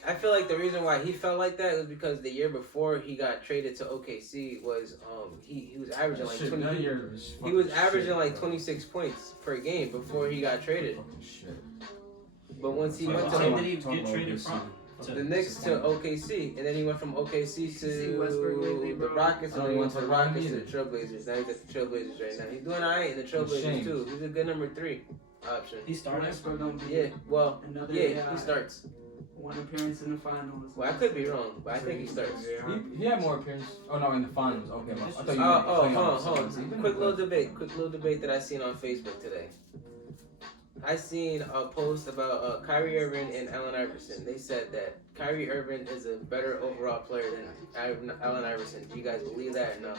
I feel like the reason why he felt like that was because the year before he got traded to OKC was he was averaging like shit, 20. that year was He fucking was averaging shit, like bro. 26 points per game before he got traded. Fucking shit. But once he What went team to did he Talk get about traded this, from? the Knicks to OKC, and then he went from OKC See Westbrook lately, to bro? the Rockets, I and don't then he went even to the want to Rockets to either. the Trailblazers. Now he's at the Trailblazers right now. He's doing alright in the Trailblazers Shame. too. He's a good number 3 option. He started. Westbrook gonna be Yeah, well, another yeah, he starts. one appearance in the finals. Well, I could be wrong, but I think he starts. He had more appearances. Oh no, in the finals. Okay, I thought you Oh, meant hold playoffs. on. He's been Quick good. little debate that I seen on Facebook today. I seen a post about Kyrie Irving and Allen Iverson. They said that Kyrie Irving is a better overall player than Allen Iverson. Do you guys believe that or no?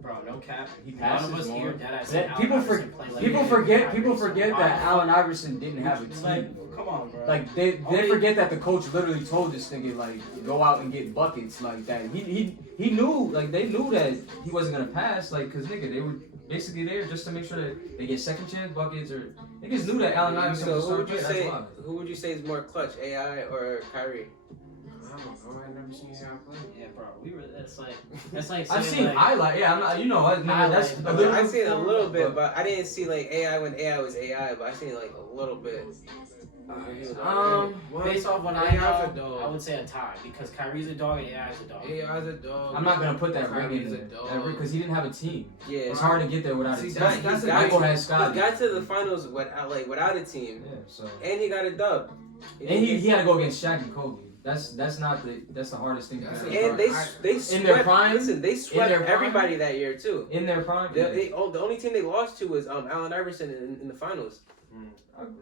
Bro, no cap. He None passes of us more. here that I That- people forget that Allen Iverson didn't have a team. Like, come on, bro. Like they forget that the coach literally told this nigga like go out and get buckets like that. He knew like they knew that he wasn't gonna pass like cause nigga they were basically there just to make sure that they get second chance buckets or niggas knew that Allen Iverson So was who would you starting. say? That's why. Who would you say is more clutch, AI or Kyrie? I don't know. I never seen him play. Yeah, bro. It's like I've saying, seen like, highlight. Yeah, I'm not. You know, nigga, that's Highlight. a little. I seen a little bit, but I didn't see like AI when AI was AI. But I seen like a little bit. based off what I AI's a know, dog. I would say a tie because Kyrie's a dog and AI's a dog. AI's a dog. I'm not gonna put that ring Kyrie's in a there dog. because he didn't have a team. Yeah, It's hard to get there without a See, team. that's he a- Michael has He Scotty. got to the finals without a team, Yeah, so. and he got a dub. And he had to go against Shaq and Kobe. That's the hardest thing to That's have. And they swept. In their prime? Listen, they swept their prime? everybody that year too. In their prime. The only team they lost to was Allen Iverson in the finals.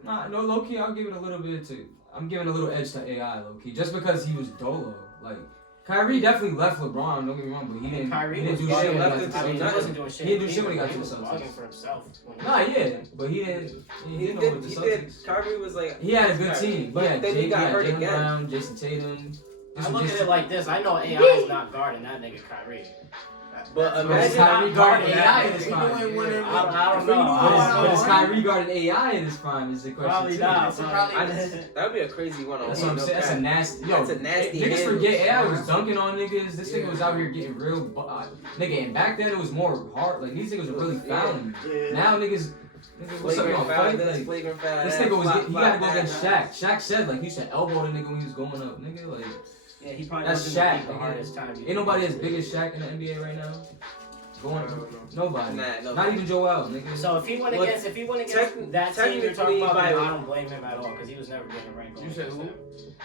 No, low key, I'll give it a little bit to. I'm giving a little edge to AI, low key, just because he was dolo. Like Kyrie definitely left LeBron. Don't get me wrong, but he didn't. Kyrie he didn't was do shit when he left got it to to I mean, the he nothing. wasn't doing shit. He didn't do shit when he got He to was the Celtics. blogging for himself. Nah, yeah, but he didn't. He didn't know with the He Celtics. did. Kyrie was like. He had a good team. But Yeah, then he got hurt Jaylen again. Brown, Jason Tatum. I look at it like this. I know AI is not guarding that nigga Kyrie. But But is imagine Kyrie guarding Yeah, AI in yeah, his He prime? doing whatever. I don't If we know. knew I don't all But is that, Kyrie guarding AI in his prime? Is the question Probably too. not. So probably that would be a crazy one. That's what I'm saying. That's a nasty. Yo, That's a nasty niggas handle. forget AI was dunking on niggas. This nigga was out here getting real. Nigga, and back then it was more hard. Like these niggas were really fouling. Yeah. Now niggas, what's up, y'all fight? Like, flagrant foul. this nigga was he had to go against Shaq. Shaq said like he used to elbow the nigga when he was going up. Nigga, like Yeah, he probably That's wasn't gonna Shaq, be the nigga. hardest time. ain't nobody as big as Shaq in the NBA right now. Going nobody. Nah, Not even Joel, nigga. So if he went Well, against that team you're technically talking about, then by- I don't blame him at all because he was never getting ranked. You said who?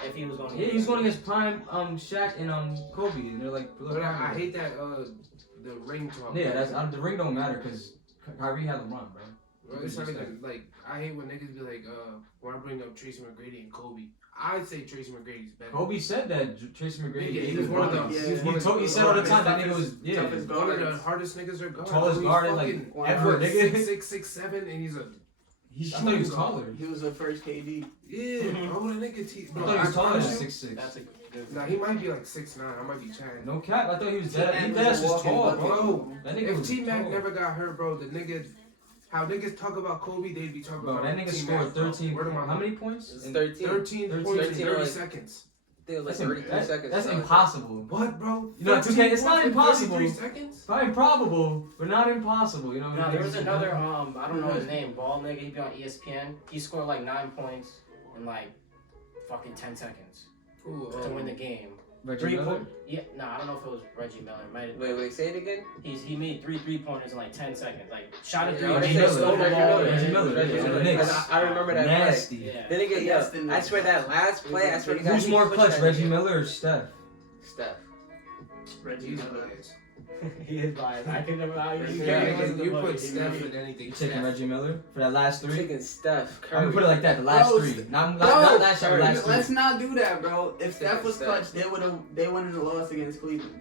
If he was going. Yeah, he's going against prime Shaq and Kobe, and they're like. But I hate that the ring talk. Yeah, that's the ring don't matter because Kyrie had LeBron, bro. Bro, it's not even like I hate when niggas be like when I bring up Tracy McGrady and Kobe. I'd say Tracy McGrady's better. Kobe said that Tracy McGrady Yeah, gave he was him one of LeBron. the- He said all the time that nigga was toughest One of the guards. hardest niggas are guard. Tallest He's guard, fucking like, ever, nigga. 6'7", and he's a I thought he was taller. He was the first KD. yeah, bro. That nigga I thought he was taller than promise you- 6'6". That's a good. Nah, he might be like 6'9". I might be chatting. No cap, I thought he was dead. T-Mac He was dead a ass was walking tall, bucket. bro. That nigga If was T-Mac tall. never got hurt, bro, the nigga, how niggas talk about Kobe, they'd be talking Bro, about that nigga T-Mac, scored bro. 13. Word of my How many points? It's 13. 13 points in 13, 30 like- seconds. think it was like 33 seconds. That's so impossible. What, bro? You know, 2K, it's not impossible. 33 seconds? It's not improbable, but not impossible. You know. No, there was another I don't know his name, bald nigga. He be on ESPN. He scored like 9 points in like fucking 10 seconds to win the game. Reggie Miller? Yeah, no, I don't know if it was Reggie Miller. Might have. Wait, say it again. He made 3 3-pointers in like 10 seconds. Like shot a 3. Yeah, Reggie Miller. Miller. Reggie Miller. Reggie Miller. I remember that Nasty. play. Yeah. Then again, I swear that last play, I swear to God. Who's more clutch, Reggie Miller or Steph? Steph. Reggie He's Miller. biased. He is biased. I can never. You put Steph in anything. You taking Reggie Miller for that last 3? Taking Steph Curry. I'm gonna put it like that. The last Bro, 3, not bro, last shot. Last 3. Let's not do that, bro. If Take Steph was Steph. clutch, they wouldn't have lost against Cleveland.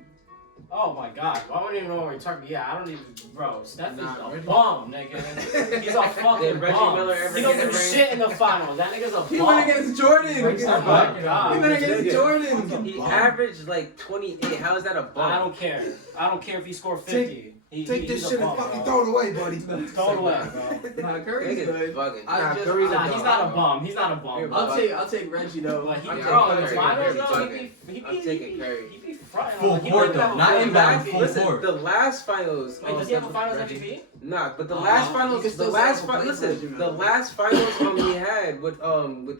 Oh my god. I don't even know what we're talking. Yeah, I don't even. Bro, Steph is Nah, a Reggie- bum, nigga. He's a fucking Did Reggie bum. Miller ever He don't get do a ring? shit in the finals. That nigga's a bum. He went against Jordan. Stop Oh backing my god. He went against Jordan. He averaged like 28. How is that a I bump? don't care. I don't care if he scored 50. Take this shit and fucking throw it away, buddy. Throw it away, bro. Nah, Curry's Nigga good. bugging. Nah, just- Curry's Nah, a he's dog. not a bum. He's not a bum. You're I'll take Reggie though. But he, I'm bro, in the taking finals Curry. though, I'm taking Curry. He be fronting. Full He court don't though, even not have a inbound, full full back. Listen, court. the last finals. Wait, does he have a finals MVP? Nah, but the Oh, last you finals, can the still last say Reggie listen, Miller. the last finals we had with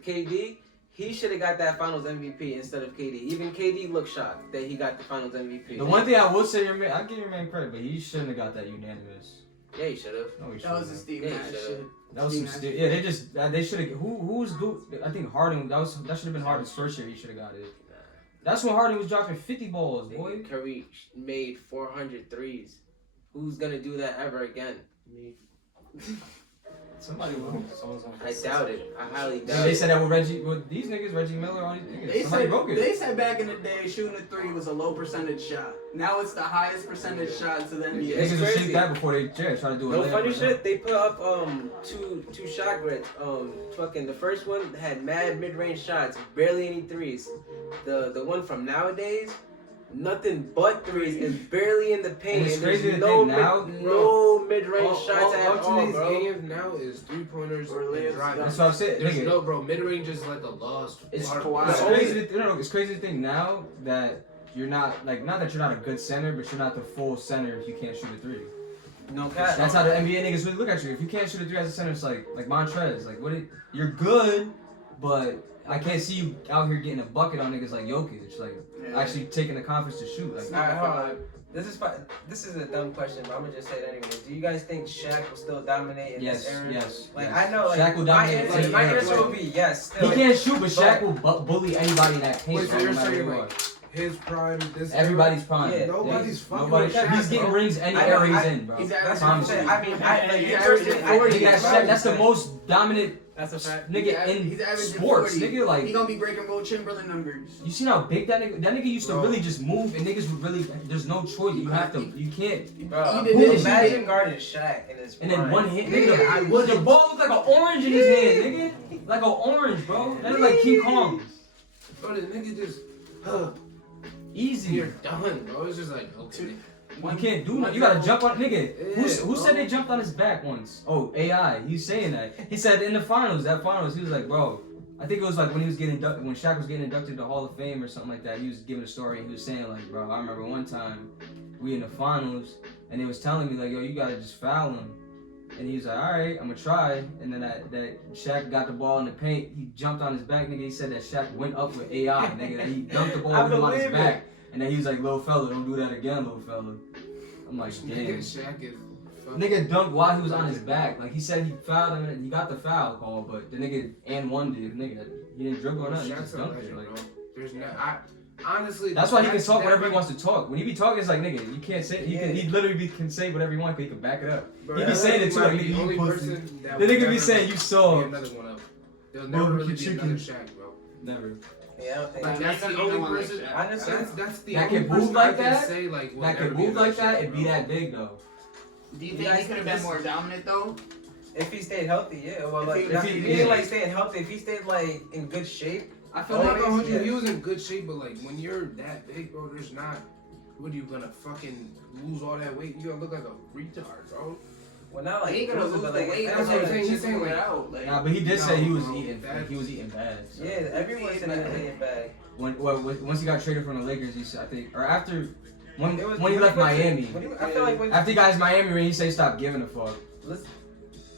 KD, he should have got that finals MVP instead of KD. Even KD looked shocked that he got the finals MVP. The one thing I will say, I give your man credit, but he shouldn't have got that unanimous. Yeah, he should have. No, he That was a shouldn't. Steve Yeah, Nash shut shit. That was some Steve yeah. They should have. Who's good? I think Harden. That should have been Harden's first year. He should have got it. That's when Harden was dropping 50 balls, boy. Curry made 400 threes. Who's gonna do that ever again? Somebody will. I doubt it. I highly doubt They it. said that with these niggas, Reggie Miller, all these niggas. They Somebody broke it. said back in the day shooting a 3 was a low percentage shot. Now it's the highest percentage shot to the NBA. It's Niggas will crazy. shake that before they try to do a No layup funny right shit. They put up two shot grids. Fucking the first one had mad mid range shots, barely any threes. The one from nowadays, nothing but threes and barely in the paint. And it's there's crazy to no think now, no mid range shots at all, today's bro. game now is 3-pointers Or and layups. driving. That's what I'm saying. There's Nigga, no, bro. Mid range is like a lost. It's art. Kawhi. it's Wow. crazy. It's crazy to think now that you're not not that you're not a good center, but you're not the full center if you can't shoot a 3. No cap. That's how the NBA niggas really look at you. If you can't shoot a 3 as a center, it's like Montrez. Like you're good, but I can't see you out here getting a bucket on niggas like Jokic. Like actually taking the confidence to shoot. Like Alright, hold on. This is a dumb question, but I'm gonna just say it anyway. Do you guys think Shaq will still dominate in yes, this era? yes. Like yes. I know, like Shaq will my dominate. answer, any my era. answer will be yes. He Still. can't shoot, but Shaq will bully anybody in that paint. Wait, so no you're matter saying who you like are. his prime, this Everybody's prime. Yeah, nobody's fucking Nobody. with Shaq, He's getting bro. rings any I know, era he's I- in, bro. He's That's what I'm Promise saying. you. I mean, I like He's you averaging personally, 40. Nigga, that's the most dominant That's a fact. nigga He's in averaging sports. 40. Nigga, like He gonna be breaking Will Chamberlain numbers. you seen how big that nigga used to Bro. really just move, and niggas would really. There's no choice. You have to. You can't. Bro, He did this, imagine he guarding Shaq in his And then prime. one hit, Yeah, I nigga. would. The ball looked like an orange in his hand, nigga. Like an orange, bro. That look like King Kong. Bro, the nigga just, Easy. you're done, bro. It's just like, okay. You can't do nothing. You gotta jump on nigga. Who bro. said they jumped on his back once? Oh, AI. He's saying that. He said in the finals, he was like, bro. I think it was like when he was getting inducted, when Shaq was getting inducted to Hall of Fame or something like that. He was giving a story and he was saying like, bro, I remember one time we in the finals and they was telling me like, yo, you gotta just foul him. And he was like, all right, I'm gonna try. And then that Shaq got the ball in the paint. He jumped on his back, nigga. He said that Shaq went up with AI, nigga. That he dunked the ball with him on his back. And then he was like, little fella, don't do that again, little fella. I'm like, Nigga, damn. Shaq is fucking. Nigga dunked while he was on his back. Like he said he fouled him and he got the foul call, but the nigga and one did. Nigga, he didn't dribble or nothing. He Shaq's just a dunked legend, it. Like, bro. There's no, honestly. that's why he can talk that whatever he might- wants to talk. When he be talking, it's like nigga, you can't say. He literally can say whatever he wants, but he can back it up. Bro, He be that saying it too, might like be nigga, the only you pussy. person that The will nigga be never saying you be saw. another one up. There'll Bro, never we really can be shoot another you. Shaq, bro. Never. Yeah, I don't think. Like that's the Even only one like person. Shaq. Honestly, That's the That only can move person like I can that? say like will That never could be move like another that, Shaq, it'd be bro. that big though. Do you You think guys he could have think been more dominant though? if he stayed healthy, yeah. Well, like If he he- didn't like staying healthy. If he stayed like in good shape, I feel Oh, like no, yeah. he was in good shape, but like when you're that big, bro, there's not. What are you gonna fucking lose all that weight? You gonna look like a retard, bro. Well, not like He ain't gonna losing, lose but the like weight. that's That's what what I'm saying. He's saying, it like, out. Like, Nah, but he did say he was No, eating. that- He was eating bad. So. yeah, everyone's in a bag. Once he got traded from the Lakers, he said, I think, or after when It was- he left Miami. I feel like After he got his Miami ring, he said he stopped giving a fuck.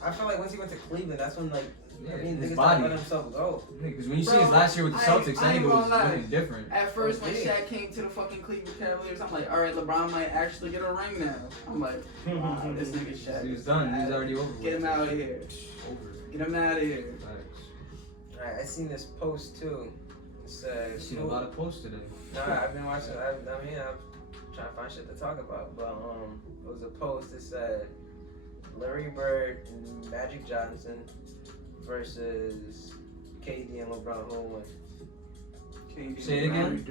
I feel like once he went to Cleveland, that's when like I mean, his niggas body. let himself go. Because when you see Bro, his last year with the Celtics, I that ain't nigga gonna was lie. looking different. At first, when Yeah. Shaq came to the fucking Cleveland Cavaliers, I'm like, all right, LeBron might actually get a ring now. I'm like, wow, this nigga Shaq. He was done. He was already over. Get him out of here. Over. Get him out of here. Alright, I seen this post too. It said, I've seen a lot of posts today. Nah, I've been watching. I'm trying to find shit to talk about. But it was a post that said Larry Bird and Magic Johnson versus KD and LeBron. Who will win? Say it again.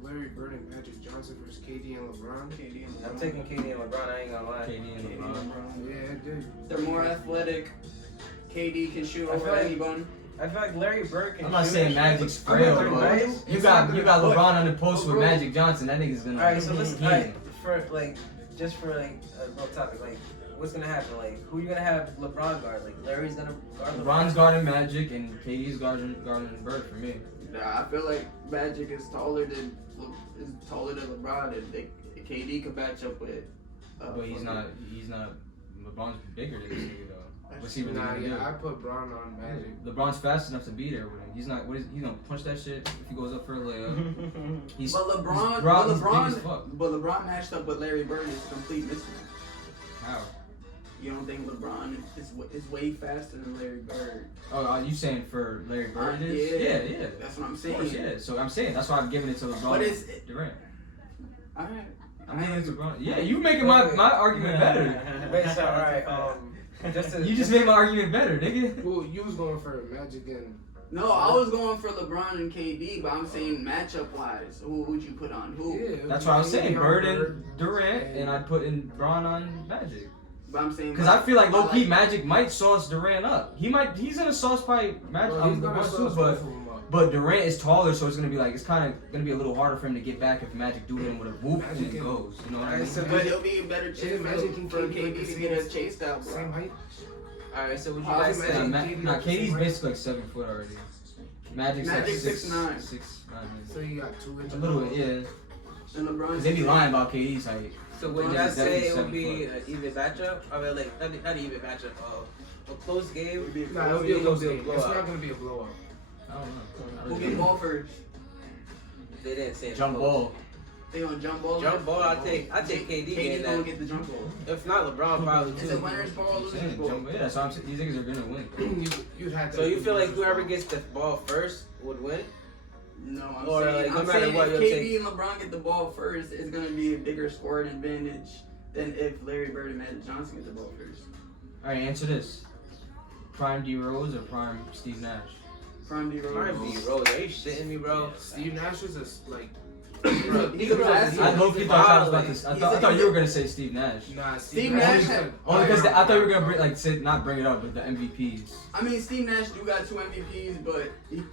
Larry Bird and Magic Johnson versus KD and LeBron. KD and I'm taking KD and LeBron. I ain't gonna lie. KD and KD LeBron. and LeBron. Yeah, dude. They're more athletic. KD can shoot I over feel like- anyone. I feel like Larry Bird can. I'm not shoot saying and Magic's shoot. frail, I'm not but saying you It's got not LeBron gonna- on the post with bro. Magic Johnson. That nigga's gonna. Alright, so let's Yeah. alright, for like just for like a real topic, like what's gonna happen? Like who you gonna have LeBron guard? Like Larry's gonna guard LeBron's guarding Magic and KD's guarding Bird for me. Nah, I feel like Magic is taller than LeBron, and KD could match up with. But he's not. LeBron's bigger than this nigga though. What's he really Nah, gonna do? yeah, I put Braun on Magic. LeBron's fast enough to be there with him. He's not. He's gonna punch that shit if he goes up for a layup. He's But LeBron, he's but big as LeBron, fuck. but LeBron matched up with Larry Bird is a complete mismatch. How? You don't think LeBron is way faster than Larry Bird? Oh, are you saying for Larry Bird? It is? Yeah. Yeah. That's what I'm Of saying. course, yeah. So I'm saying that's why I'm giving it to LeBron. But it's Durant. alright. I'm giving it to LeBron. Yeah, you making my argument better. Wait, so alright, just to, You just made my argument better, nigga. Well, you was going for Magic and. No, I was going for LeBron and KD, but I'm saying matchup wise, who would you put on who? Yeah, That's what I was saying. KD on Bird and Durant, and I'd put in Braun on Magic. But I'm saying Because I feel like low key like- Magic might sauce Durant up. He's gonna sauce probably Magic. Well, he's gonna LeBron sauce too, both but of them up. But Durant is taller, so it's gonna be like it's kind of gonna be a little harder for him to get back if Magic do him with a whoop and Magic it can- goes. You know what I mean? Alright, so But it'll be a better chance Yeah, Magic can for keep KD like to the get us same- chased out, bro. Same height. alright, so would you How's guys it say? Magic? Nah, KD's basically like 7 foot already. Magic's like Magic's 6'9". 6'9". So you got 2 inches. A little bit, yeah. And LeBron's Cause they be lying about KD's height. So would you Magic guys say definitely it would be 7 an even matchup? I mean, like not an even matchup. A close game. Would be a Nah, it'll be a close game. It's not gonna be a blowout. I don't know. Who get ball first? They didn't say Jump ball. They gonna jump ball? Jump ball. I take KD. KD gonna That. get the jump ball. If not LeBron, probably It's a too. winner's ball, loser's Saying, ball. jump, yeah, that's what I'm saying. These niggas are gonna win. You'd have to. So you feel like whoever gets the ball first would win? No, I'm Or, saying, like, no I'm matter saying what, if you'll KD and LeBron get the ball first, it's gonna be a bigger scoring advantage than if Larry Bird and Magic Johnson get the ball first. All right, answer this: Prime D Rose or Prime Steve Nash? Prime D Rose. Prime D Rose. Are you shitting me, bro? Steve Nash is a like. He's a classy. I low key thought I was about He's to. a- I thought you were gonna say Steve Nash. Nah, Steve Nash had- Only because I thought you were gonna not bring it up, but the MVPs. I mean, Steve Nash do got 2 MVPs, but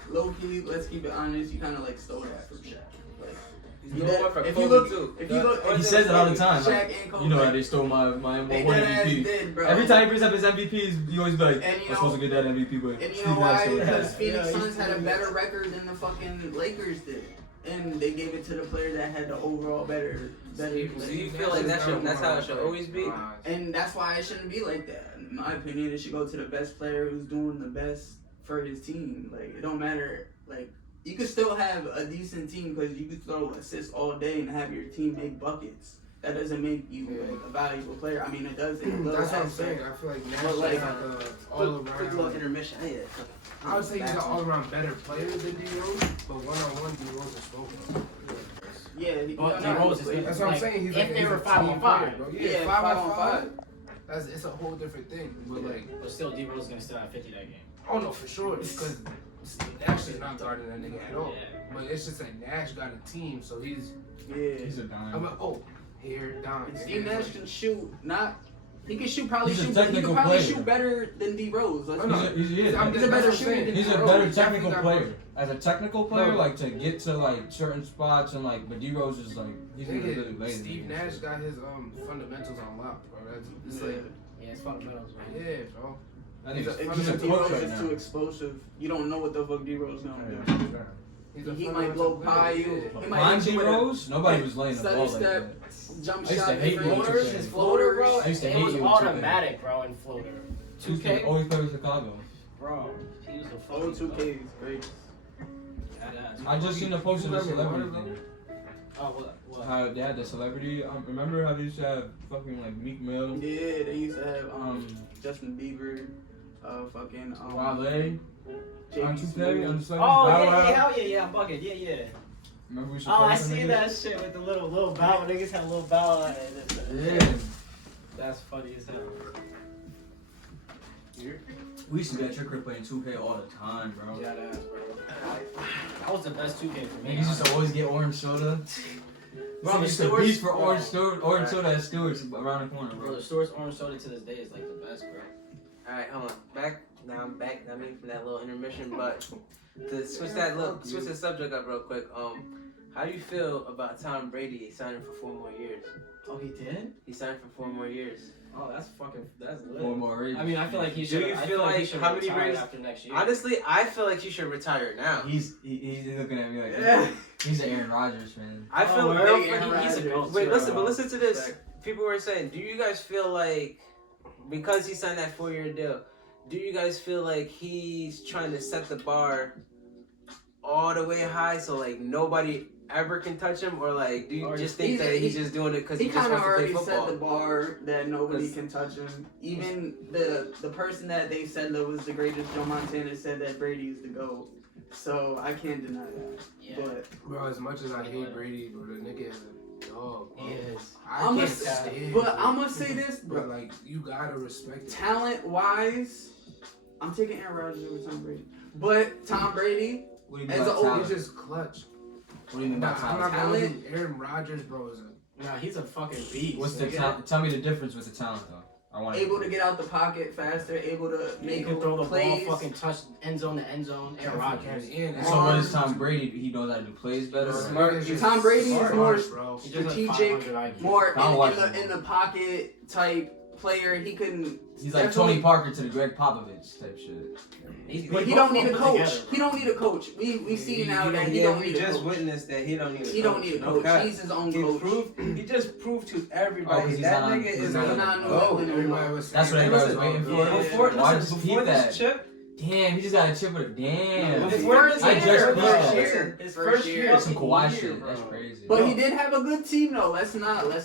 low key, let's keep it honest, he kind of like stole that from Shaq. Like, He's doing one for if Kobe you look, too. if you look, He says it all the time. Shaq Like, and Kobe. you know how they stole my They one dead ass MVP. did, bro. Every time he brings up his MVPs, you always be like, And you I'm supposed to get that MVP, but And you Steve know Nash why? stole it. Because Phoenix Yeah, Suns had a better record than the fucking Lakers did. And they gave it to the player that had the overall better. So you feel like that's how it should always be? And that's why it shouldn't be like that. In my opinion, it should go to the best player who's doing the best for his team. Like, it don't matter. Like, you could still have a decent team because you could throw assists all day and have your team make buckets. That doesn't make you like a valuable player. I mean, it does. That's what I'm saying. I feel like Nash But, is like, like a all Quick little around. intermission. Yeah. I would say he's an all around better player than D Rose, but 1-on-1 D Rose is slow. Yeah, But D Rose is That's what I'm saying. He's if like they he's were a 5 team on 5. player, bro. Yeah, Yeah, 5-on-5. That's it's a whole different thing. But like, But still, D Rose is gonna still have 50 that game. oh no, for sure, because Nash is not guarding that nigga at all. Yeah. But it's just like Nash got a team, so he's. He's Yeah. a dime. I'm like, oh, here down. And Steve Nash can shoot. He can shoot. Probably He's a shoot. He technical could probably player. shout better than D Rose. Let's No, no. be- He's I'm He's a better shooter than He's a D Rose. better He's technical definitely player. As a technical player, No. like to get to like certain spots and like, but D Rose is like he's gonna really lay it. Steve Nash got his fundamentals on lock, bro. It's Yeah. like Yeah, it's fundamentals, man. Yeah, bro. I think If he's a D-Rose coach right is now. too explosive, you don't know what the fuck D-Rose gonna do. He's a He might fundamental blow by player, you. yeah. He might Behind hit you with a D-Rose, nobody was laying the steady ball like step, that. jump I used to shot, hate when floaters, you His took floater, bro. I used to it hate was you when you took automatic, bro, in floater. 2K always play with Chicago. Bro, he was a Oh, fucking 2K is great. badass. I just seen a post of the celebrity thing. Oh, what? How they had the celebrity. Remember how they used to have fucking like Meek Mill, Yeah, they used to have Justin Bieber, fucking Wale, on 2K on the celebrity Oh, battle yeah, rap. hell yeah, I'm bugging. Yeah. Remember we used to Oh, play I some see niggas? that shit with the little bow. Niggas had a little bow on it. Yeah. That's funny as hell. We used to be at your crib playing 2K all the time, bro. Yeah, that's bro. That was the best 2K for me. Niggas used to always get orange soda. Bro, Bro, the used to Stewart's- beef for bro. orange soda at Stewart's around the corner, Bro, bro. the Stewart's orange soda to this day is like the best, bro. Alright, hold on. I'm back. I mean, from that little intermission, but to switch the subject up real quick. How do you feel about Tom Brady signing for 4 more years? Oh, he did? He signed for 4 more years. Oh, that's lit. 4 more rings. I mean, I feel like he Do should. you I feel like he like should how many retire rings- after next year? Honestly, I feel like he should retire now. He's looking at me like Yeah. he's an Aaron Rodgers fan. I feel big Aaron he's a Rodgers. goat. Wait, too, listen, bro. but listen to this. People were saying, do you guys feel like because he signed that 4-year deal, do you guys feel like he's trying to set the bar all the way high so like nobody ever can touch him, or like do you Or just think he's- that he's just doing it because He he just kind of wants to play already set the football? bar that nobody 'Cause- can touch him. Even the person that they said that was the greatest, Joe Montana, said that Brady's the GOAT. So I can't deny that. Yeah. But Bro, as much as I hate Brady, bro, the nigga is a dog. Bro. He is. I I'm can't gonna stand but it. I'm gonna say this, But bro. like, you gotta respect it. Talent wise, I'm taking Aaron Rodgers over Tom Brady. But Tom Brady, What do you mean As by a old- He's talent? just clutch. What do you mean by Nah, I'm not talent? gonna do Aaron Rodgers, bro. Is a Nah, he's a fucking beast. What's the nigga. talent? Tell me the difference with the talent though. I want able to get out the pocket faster, able to He make can throw the plays. ball, fucking touch end zone to end zone. Aaron Rodgers. And So what is Tom Brady? He knows how to do plays better. Smart. Tom Brady is more bro. He just has strategic, 500 IQ. more I don't watch in the pocket type player. He couldn't. He's like definitely- Tony Parker to the Greg Popovich type shit. But he both don't need a put coach. together, He don't need a coach. We see now that he Yeah, don't we need a just coach. witnessed that he don't need a coach. He don't need a coach. Okay. He's his own He coach. he just proved to Oh, everybody he's that not on- nigga he's is not a on- Not goat. New England Everybody was That's what saying everybody was that. waiting for. Yeah. Before, Why listen, just before keep this that? chip, Damn, he just got a chip with a damn. before this I year, just bro, beat that. listen, His First first year. year. That's some fucking Kawhi year, shit. bro. That's crazy. But he did have a good team though. Let's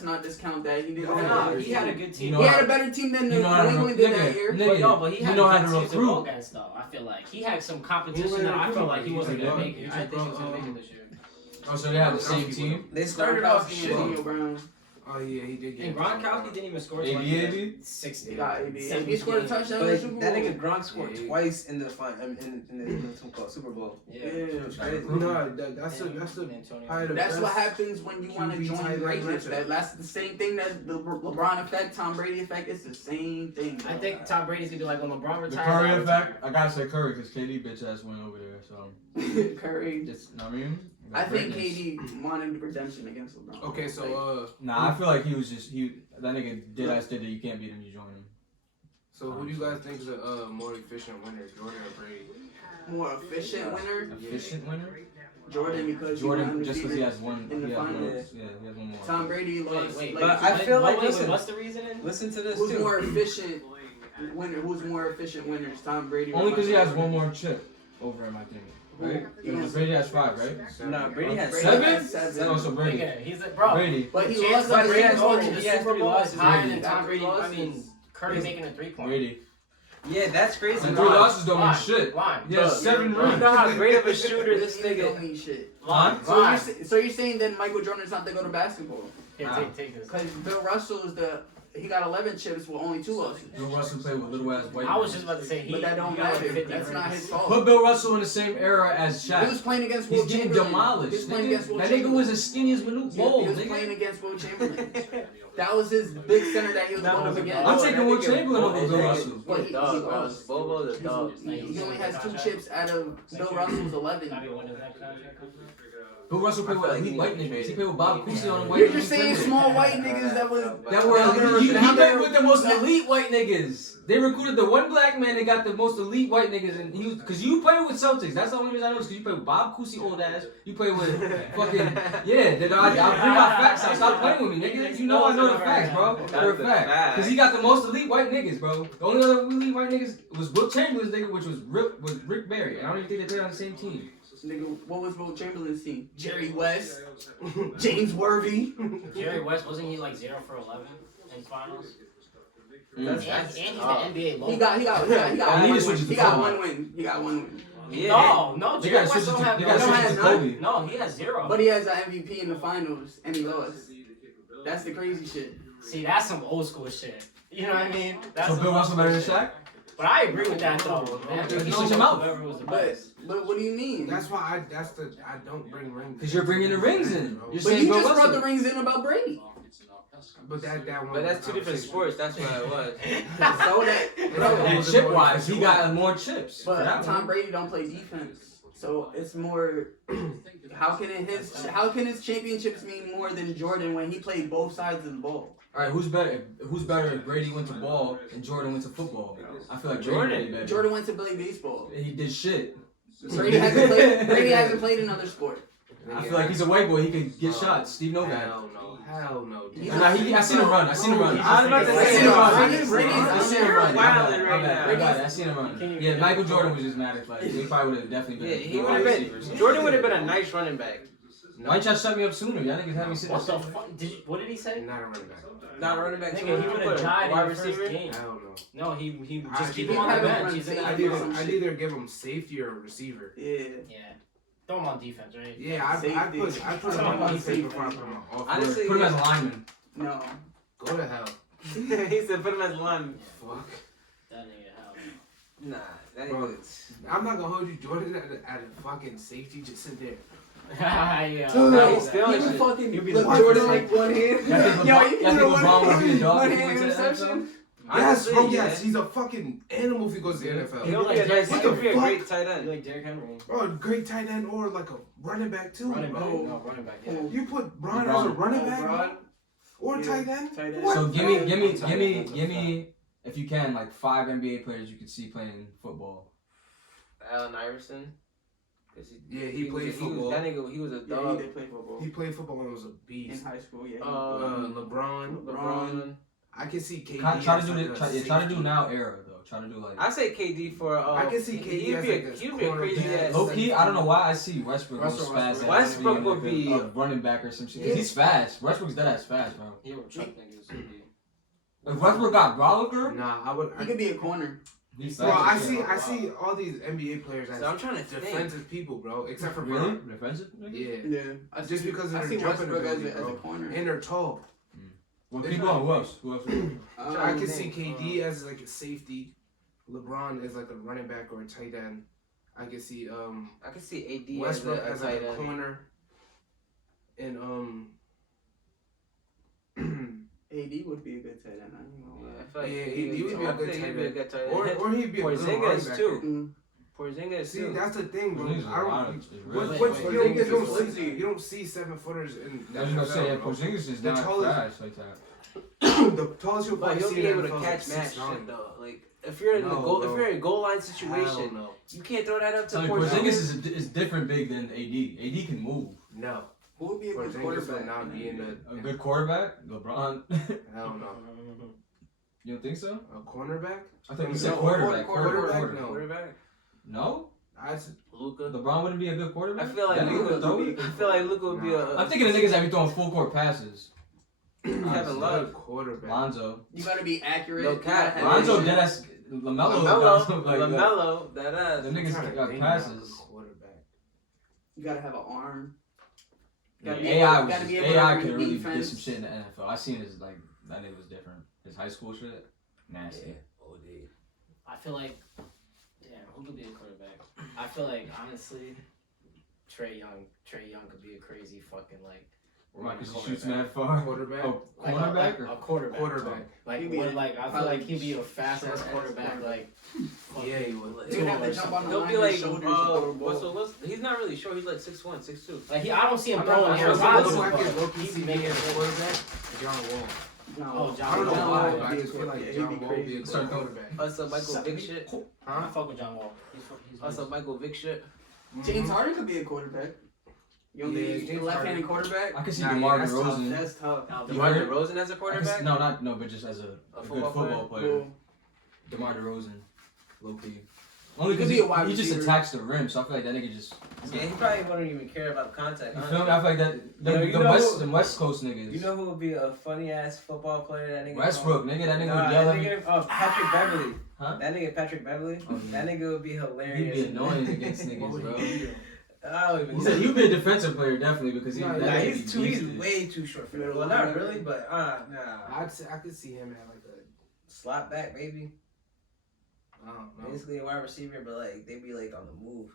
not discount that. He did Oh, have nah, a good he had a team. good team. You know He how- had a better team than you New know how to England did that nigga, year. nigga, But no, but he you had know how good to teams to go recruit. against though. I feel like he had some competition He was that I felt recruiting, like he wasn't he gonna was make it. I just think he was gonna brought, make it this year. Oh, so they have the same team? they started off Gronkowski and shitty. Antonio Brown. Oh yeah, he did get. And Gronkowski didn't even score. AB? 60. They got AB. 70 AB scored a games. touchdown in the But Super Bowl. that nigga Gronk scored Yeah. twice in the Super Bowl. Yeah. It was crazy. You know, that's the Antonio. probably the That's best. what happens when you want to QB join tight end greatness. matchup. That's the same thing that the LeBron effect, Tom Brady effect. It's the same thing. Bro. I think Tom Brady's gonna be like when LeBron retires. The Curry I'll effect? retire. I gotta say Curry because KD bitch ass went over there, so. Curry. Just, know what I mean? I think Greatness. KD wanted redemption against LeBron. Okay, so Nah, I feel like he was just, that nigga did that you can't beat him, you join him. so who do you guys think is a more efficient winner, Jordan or Brady? More efficient winner, Efficient winner? Jordan, because Jordan, he just because he has one, in the he has one, finals. yeah, he has one more. Tom Brady lost. Wait, like, But I feel like, wait, listen, what's the reasoning? listen to this who's too. more efficient winner? Who's more efficient winners? Tom Brady. or Only because he has Michael one Jordan? more chip over him, I think. Right? He has- Brady has 5, right? Nah, Brady has Brady Seven? has seven. No, so Brady. Nigga, he's a bro. Brady. But he Chance lost Brady like has six going goals. to He the has Super 3 Bowl is losses. higher Brady. than Tom Brady. I Losses. mean, Curry making a 3-point. Brady. Yeah, that's crazy. And 3 losses don't mean Line. shit. Line. He has Bro, 7 you're- You rings. know how great of a shooter this He don't nigga. mean shit. Line. So Line. you're saying then Michael Jordan's not the go to basketball? Here, take this. Because Bill Russell is he got 11 chips with only 2 losses. Bill Russell played with little ass white I was men. just about to say But that don't he got like matter. 50 That's not rings. his fault. Put Bill Russell in the same era as He was Shaq. playing against He's Will getting Chamberlain. demolished. He was playing Nigga. against Will That nigga Chamberlain. was as skinny as Manute He Bol, was playing nigga. against Will Chamberlain. That was his big center that he was going up against. I'm taking Will Chamberlain over Bill Russell. What, he lost. Bobo the dog. He only has 2 chips out of Bill Russell's 11. Bill Russell played with elite white niggas. He played with Bob Cousy on the white. You're just saying small white niggas that were elite. He played with the most elite white niggas. They recruited the one black man that got the most elite white niggas, and he was because you play with Celtics. That's the only reason I know is because you play with Bob Cousy old ass. You play with fucking I'll bring my facts out. Stop playing with me, nigga. You know I know the facts, bro. For a fact, because he got the most elite white niggas, bro. The only other elite white niggas was Wilt Chamberlain's nigga, which was Rick Barry. And I don't even think they played on the same team. Nigga, what was Wilt Chamberlain's team? Jerry West, James Worthy. Jerry West, wasn't he like 0 for 11 in finals? And he's the NBA logo. He got one win. He got one win. Yeah. No, Jerry West don't have Kobe. No, he has 0. But he has an MVP in the finals, and he lost. That's the crazy shit. See, that's some old school shit. You know what I mean? That's So Bill Russell better than Shaq? But I agree with that though. Man, Switch him out. But what do you mean? That's why I don't bring rings. Because you're bringing the rings in. You're But saying you Bill just Russell. brought the rings in about Brady. But that one. But that's 2 different sports. That's what it was. So And chip wise, he got more chips. But Tom Brady don't play defense, so it's more. How can his championships mean more than Jordan when he played both sides of the ball? All right, who's better? Who's better if Brady went to ball and Jordan went to football? I feel like Jordan. Better. Jordan went to play baseball. He did shit. Brady hasn't played another sport. I feel like he's a white boy. He can get shots. Steve Novak. Hell no. Nah, I seen him run. I seen him run. I was about to I say, seen him run. I seen him run. Wilding right now. I seen him run. Yeah, Michael Jordan was just mad at like he probably would have definitely been. Yeah, he would have been. Jordan would have been a nice running back. Why didn't y'all shut me up sooner? Y'all niggas had me sitting. What the fuck? What did he say? Not a running back. Not a running back. Nigga, he would have died in the first game. I don't know. No, he I just keep either him on the have him bench. run I'd either give him safety or receiver. Yeah. Throw him on defense, right? Yeah, I put him on defense before I put him on offense. Honestly, Put him as a lineman. No. Go to hell. He said put him as lineman. Fuck. That nigga hell. Nah, that Bro, nigga's. I'm not gonna hold you, Jordan, at a fucking safety. Just sit there. Yeah. Nah, he's feeling He would shit. fucking He'll be look the Jordan one. like one hand. Y'all think LeBron would be a dog One if he hand went to the interception. Yes, bro. Honestly, Yes, he's a fucking animal if he goes to the NFL. He'll be a Like, nice. what He'll the be a fuck? great tight end. Like Derrick Henry. Bro, a great tight end or like a running back too, Running back. bro. No, running back. Yeah. You put Braun as a running back Braun. or Yeah, tight end? tight end. What? So give me, if you can, like 5 NBA players you could see playing football. Allen Iverson. Yeah, he played football. That nigga, he was a Yeah, he dog. did play football. He played football and was a In beast. high school, yeah. LeBron. I can see KD. Try to do as the, like a try to do safety. now era though. Try to do like. I say KD for. I can see KD He'd as be like a, a he'd be a crazy cornerback. ass. Low key, I don't know why I see Westbrook goes fast. Westbrook would be a running back or some shit. Cause he's fast. Westbrook's dead ass fast, bro. He would chuck niggas. If Westbrook got Broliker, Nah, I would. He could be a corner. he's Bro, fast. I see all these NBA players as So I'm trying to think. defensive people, bro. Except for Really? Braun. Defensive? Yeah. Yeah. Just because I of see their jumping Westbrook ability, as a bro. corner. And they're tall. Well, keep going. Who else? I can see KD as like a safety, LeBron as like a running back or a tight end. I can see I can see AD Westbrook as as a like tight a end. corner, and AD would be a good tight end. I don't know. Yeah, I feel like Yeah, he he would be a I good think tight he'd be a end. good tight end. or he'd be a good running Porzingis back. too. Porzingis See, too. that's the thing, bro. Porzingis is I a lot don't. of- What, really- what's, Porzingis you don't is see flimsy. you don't see 7-footers in the I was gonna say, yeah, NFL, bro. Porzingis is The not tallest- fast like that. The tallest you'll But probably he'll see be in able the to NFL catch is match 6'9". shit though. Like if you're in the No, goal, bro. if you're in a goal line Hell situation, no. you can't throw that up to Porzingis Porzingis. is different big than AD. AD can move. No. Who would be a good Porzingis quarterback? would not be in the. A good quarterback, LeBron. Hell no. You don't think so? A cornerback? I thought you said No, quarterback. quarterback, no. Quarterback. No? I said, Luka. LeBron wouldn't be a good quarterback. I feel like That nigga Luka could throw would it. be. I feel like Luka would be a. I'm thinking of niggas that be throwing full court passes. Kevin Love. quarterback. Lonzo. You gotta be accurate. No You gotta cap. have Lonzo vision. dead ass. LaMelo. LaMelo, that ass. The I'm niggas trying to got think about passes. a quarterback. You gotta have an arm. Yeah, Gotta be AI able- was gotta just, be able to AI read could really defense. did some shit in the NFL. I seen his like that nigga was different. His high school shit, nasty. I feel like, damn, who could be a quarterback? I feel like honestly, Trey Young could be a crazy fucking like Why? Because he shoots mad far. Quarterback. Oh, cornerback or a quarterback. Quarterback. Like, He'd be what, like I feel like he'd be a fast ass short-ass quarterback. Like, Yeah, he would. He'd have to jump on the He'll line be with like, his shoulders before a ball. Russell Wilson. He's not really short. He's like 6'1", 6'2". like I don't see him I'm throwing not Aaron sure. Rodgers, Looks like but his rookie he'd be season making as a quarterback. John Wall. No, John I don't know Wall why, would but be I a just feel like quarterback. John He'd be Wall would be a crazy. good quarterback. Also, Michael Vick shit. I fuck with John Wall. He's Also, Michael Vick shit. James Harden could be a quarterback. You don't Yeah, think he's a James left-handed Harden. quarterback? I can see Nah, DeMar that's tough. DeRozan. That's tough. DeMar heard- DeRozan as a I can quarterback? see, no, but just as a good football player. Well, DeMar DeRozan, low key. Only He could because be a wide he just receiver. attacks the rim, so I feel like that nigga just. Yeah, he probably wouldn't even care about the contact. You honestly. feel me? I feel like that. You know The West Coast niggas. You know who would be a funny ass football player? That nigga. Westbrook, nigga. That nigga Nah, would yell that at me. nigga, Patrick Beverly. Huh? That nigga Patrick Beverly. Oh, yeah. That nigga would be He'd hilarious. be annoying against niggas, What would bro. he do? I don't even He know. said he'd be a defensive player definitely because he. Nah, that Nah, nigga he's be he's beasted. way too short for that. Well, not really, but nah. I could see him at like a. Slot back, baby. I don't know. Basically a wide receiver, but like they be like on the move.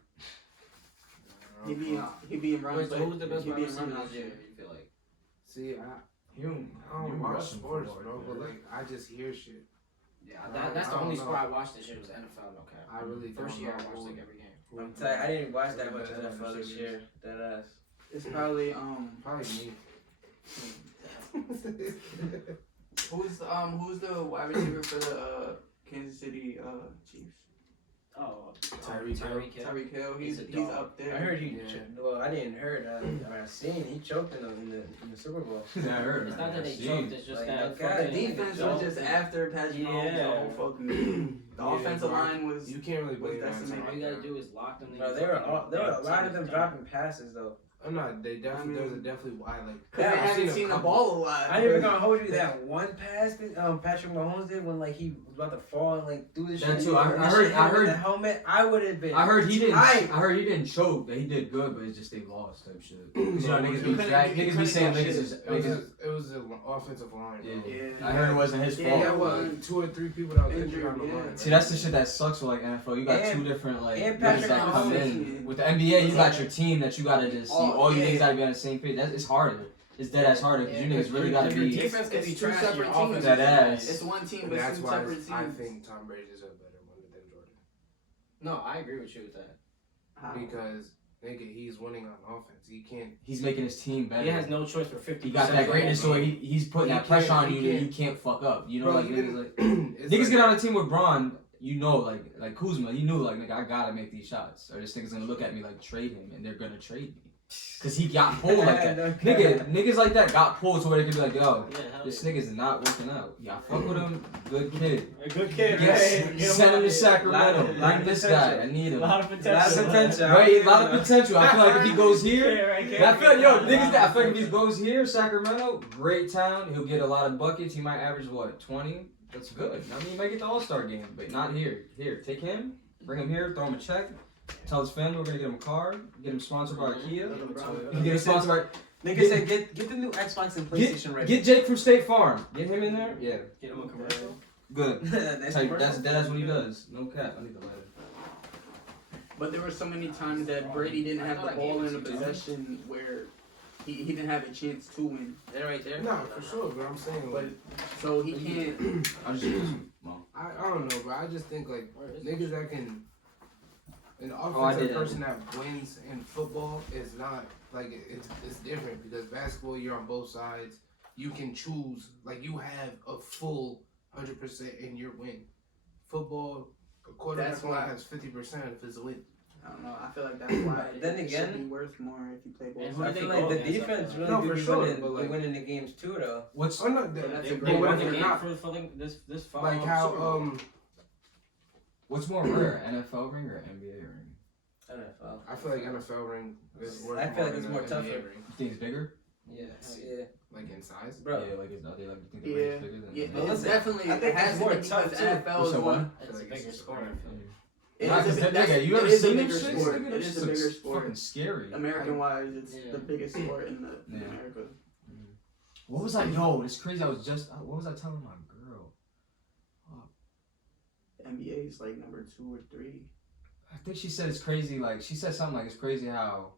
He'd be in runs. Wait, so who's the best he'd wide be in receiver runs. this year? You feel like? See, You don't, I don't you watch Russian sports, football, bro, but like I just hear shit. Yeah, that's the I only don't sport know. I watched this year was NFL. Okay. I really First don't year I know watched who- like every game. I'm tight. I didn't watch that much NFL this year. That ass. It's probably Probably me. who's the wide receiver for the Kansas City Chiefs? Oh, Tyreek Hill. Tyreek Hill. He's He's a dog. up there. I heard he. Yeah. Well, I didn't heard. I seen he choked in the Super Bowl. Yeah, I heard. It's not that they Jeez. choked. It's just Like, that God, fucking Defense was just after Patrick Mahomes the whole fucking game. The Yeah, offensive bro. line was. You can't really blame That's that. amazing. All you gotta do is lock them. Bro, there were a lot of them dropping passes though. I'm not. They definitely. I mean- There's a definitely why like. Cause Yeah, they I've haven't a seen the couple. ball a lot. I ain't even gonna hold you that one pass that Patrick Mahomes did when like he was about to fall and like do this That shit. too. I and heard- shit hit I him in heard- the helmet. I would have been. I heard he didn't. I tight. heard he didn't choke. That he did good, but it's just they lost type shit. 'Cause, you know, You niggas couldn't- be you niggas be couldn't saying go niggas shit. is niggas. It was an offensive line. Yeah. Bro. Yeah. I heard it wasn't his Yeah, fault. that Like, was- 2 or 3 people that was Injured, injured on the yeah. line. See, that's the shit that sucks with like NFL. You got And- two different like and niggas Patrick that come Mahomes. in. With the NBA, you got your team that you gotta just see. Oh, All you yeah. niggas gotta be on the same page. It's harder. It's dead ass harder because you niggas really gotta Your be defense can It's be two trash. separate Your teams. offense that is ass. It's one team, And but that's two why separate teams. I think Tom Brady is a better one than Jordan. No, I agree with you with that. How? Because nigga, he's winning on offense. He can't. He's making his team better. He has no choice for 50. He got that greatness, so he's putting He that pressure can't- on he you that can't. you can't fuck up. You know, Bro, like even- niggas like it's niggas like- get on a team with Braun. You know, like Kuzma, he knew like nigga, I gotta make these shots, or this nigga's gonna look at me like trade him, and they're gonna trade me. Cause he got pulled like that. Niggas like that got pulled to where they could be like, yo, this nigga's not working out. Yeah, I fuck with him. Good kid. A good kid, Yes, right? send him to Sacramento. Lot of Bring this guy. I need him. A lot of potential. Lot of potential. Right, a lot of potential. I feel like if he goes here, I feel like I feel like if he Niggas goes here, Sacramento, great town. He'll get a lot of buckets. He might average what, 20? That's good. I mean, he might get the All-Star game, but not here. Here, take him, bring him here, throw him a check. Tell his family we're gonna get him a car, get him sponsored by Kia. Get him sponsored by. Nigga said get the new Xbox and PlayStation ready. Get Jake from State Farm. Get him in there. Yeah, Get him a commercial. good. That's That's what he does. No cap. I need the letter. But there were so many times that Brady didn't have the ball in a possession where he didn't have a chance to win. They're right there. No, for sure, but I'm saying But like so he can't. I just I don't know, bro. I just think like niggas that can. An I offensive did. person that wins in football is not like it's different because basketball you're on both sides. You can choose like you have a full 100% in your win. Football, a quarterback That's only why- has 50% of his win. I don't know. I feel like that's why. Then it again- should be worth more if you play And both. who I do they feel go like the against defense up really No, do for be sure, winning, but, like- be winning the games too though. what's Oh no, that's They a They great won one. the They're game not for this fall. like Super how Bowl. what's more rare, NFL ring or NBA ring? NFL. I feel like NFL ring is worth I feel more like it's than more an tougher. NBA ring. You think it's bigger? Yes. Yeah. Like in size. Bro. Yeah, like it's, are they like you think the Yeah, ring's bigger than? yeah, But it's listen, definitely. I think it has it's to more be tough, because too. NFL You is said one. what? It's a bigger sport. It Nah, is 'cause a, that that's, nigga, you it ever is a seen them bigger shits? sport. Nigga, It them is shits a bigger looks sport. fucking scary. American wise, it's Yeah. the biggest sport in Yeah. America. What was I? Yo, it's crazy. I was just. What was I telling my girl? The NBA is like number 2 or 3. I think she said it's crazy. Like she said something like it's crazy how,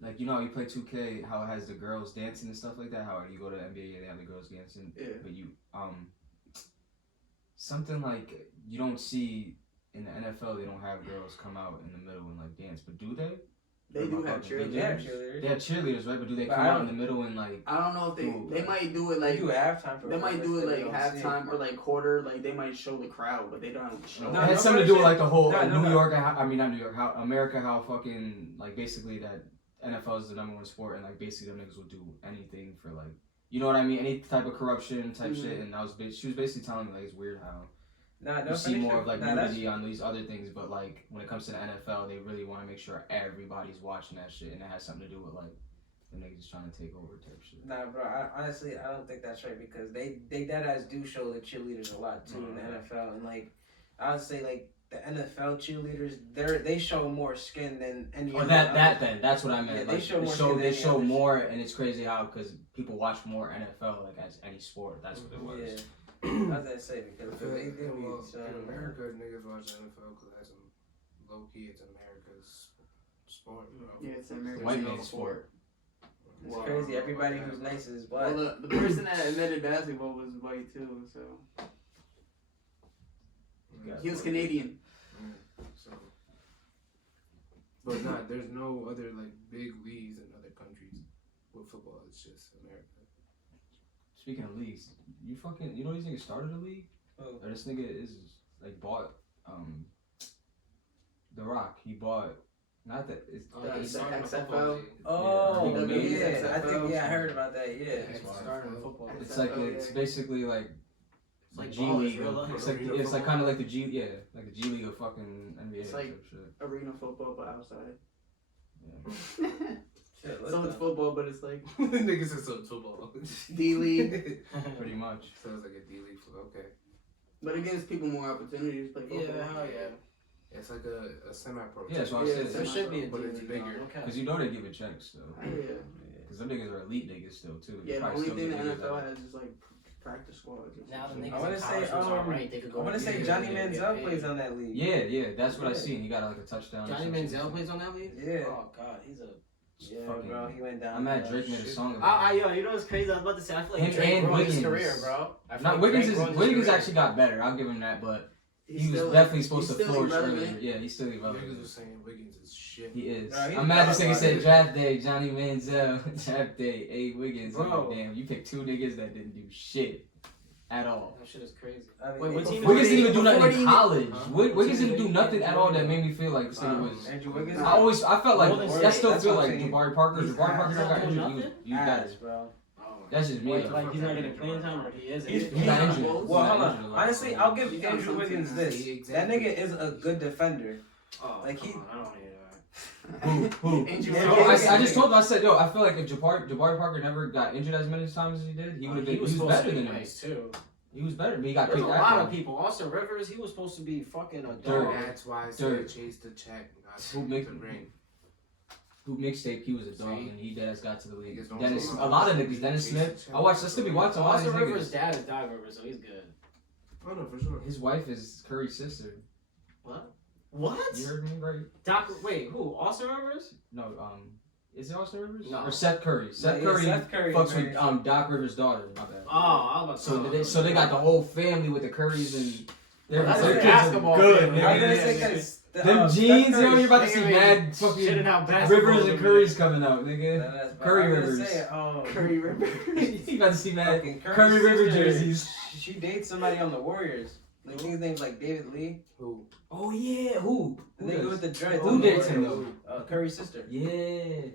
like you know how you play 2K, how it has the girls dancing and stuff like that. How you go to NBA, they have the girls dancing. Yeah. But you something like you don't see in the NFL. They don't have girls come out in the middle and like dance. But do they? They do have cheerleaders. They have cheerleaders, right? But do they But come out in the middle and like? I don't know if they might do it like They do halftime. they might do it like halftime or like quarter. Like they might show the crowd, but they don't show. It had something to do with like the whole No, New York. I mean not New York. How America? How fucking like basically that NFL is the #1 sport and like basically them niggas will do anything for like you know what I mean? Any type of corruption type shit. And she was basically telling me like it's weird how. You see more of like nudity on these other things, but like when it comes to the NFL, they really want to make sure everybody's watching that shit, and it has something to do with like the niggas trying to take over type shit. Nah, bro. Honestly, I don't think that's right because they dead ass do show the cheerleaders a lot too in the NFL, and like I would say like the NFL cheerleaders, they show more skin than any. Oh, that's what I meant. Yeah, like, they show more, and it's crazy how because people watch more NFL like as any sport. That's what it was. Yeah. How's that say? Because they be in America, niggas watch NFL because that's low key. It's America's sport, bro. Yeah, it's an American white man's sport. It's crazy. Everybody who's nice is black. Well, the person that invented basketball was white too, so he was Canadian. So, but there's no other like big leagues in other countries with football. It's just America. Speaking of leagues, you know these niggas started a league? Oh. Or this nigga is like bought The Rock. He bought not that it's The XFL. Oh, Yeah. yeah. I think I heard about that. Yeah. It's like it's basically like It's like G ball is League. real life. It's like kind of like the G League of fucking NBA It's like type shit. arena football, but outside. Yeah. Shit, So it's football, but it's like Niggas said some football. D League. Pretty much. Sounds like a D League football. Okay. But it gives people more opportunities to play football. Yeah, hell yeah. It's like a semi-pro. Yeah, that's what I Yeah, said. There should be a But it's D-League, bigger. though, okay. Because you know they give it checks though. Yeah. Because them niggas are elite niggas still too. Yeah, the Probably only still thing the get niggas NFL that- has is like practice squads. Now the I niggas I wanna in say, college was alright. They could go. I want to say yeah, Johnny yeah, Manziel yeah, plays yeah. on that league. Yeah, that's what I Yeah. seen. He got like a touchdown. or Johnny something. Manziel plays on that league. Yeah. Oh god, he's a. Yeah, Fucking- bro. He went down. I'm mad Drake made a shit. song about it. Yo, you know what's crazy? I was about to say. I feel like Him Drake and ruined his Wiggins. career, bro. I feel Not like Wiggins Drake is ruined his Wiggins career. actually got better. I'll give him that, but He's he was still- definitely supposed he's to still flourish irrelevant. earlier. Yeah, he's still Niggas irrelevant. was saying Wiggins is shit. He is. Bro, he's I'm mad this nigga irrelevant. said draft day, Johnny Manziel, draft day, A Wiggins. I'm Bro. like, damn, you picked two niggas that didn't do shit at all. That shit is crazy. I mean, Wait, what team? Wiggins didn't even do nothing before in he- college. What Wiggins team didn't do did he nothing play at for? all that made me feel like this nigga was. Andrew Wiggins. I felt like Golden I State, still that's feel what I'm like saying. Jabari Parker. He's Jabari Parker never got ass. injured. He was better. Ass, bro. That's just me. Like he's not getting playing time, or he is. He's- He got injured. Well, He Well, got hold injured a on. lot. Honestly, I'll give He got Andrew something Wiggins to this. say, That exactly. nigga is a good defender. Oh, Like, he- come on, I don't want to hear that. Who? Andrew Yeah, No, Wiggins. I just told him. I said, yo, I feel like if Jabari Parker never got injured as many times as he did, he would have been. He was supposed better to be than him. nice too. He was better, but he got There's a picked lot after. of people. Austin Rivers, he was supposed to be fucking a Dirt. dog. That's why I Dirt. said chase the check, not Who make- the ring. Who mixtape? He was a dog, See? and he dead ass got to the league. Niggas don't Dennis, know a lot of about niggas. Dennis chase the Smith. check. I watched. I still be watching a lot of Austin these Rivers' niggas. dad is Doc Rivers, so he's good. Oh no, for sure. His wife is Curry's sister. What? What? You heard me right? Doc? Wait, who? Austin Rivers? No, is it Austin Rivers? No. Or Seth Curry? Seth Yeah, Curry Seth Curry fucks married- with Doc Rivers' daughter. My bad. Oh, I was about to So they got the whole family with the Currys and their That's their a kids are basketball good. family. nigga. I'm gonna Yeah, say yeah, because Them jeans, yo, you're about to see mad Shitting fucking out basketball. Rivers and Curry's coming out, nigga. Curry I'm gonna Rivers. say, Curry Rivers. You about to see mad fucking Curry River sister, jerseys. She dates somebody on the Warriors. The nigga's name's like David Lee. Who? Oh yeah, who? The nigga with the dreads. Who on the dates him Warriors. Curry's sister. Yeah.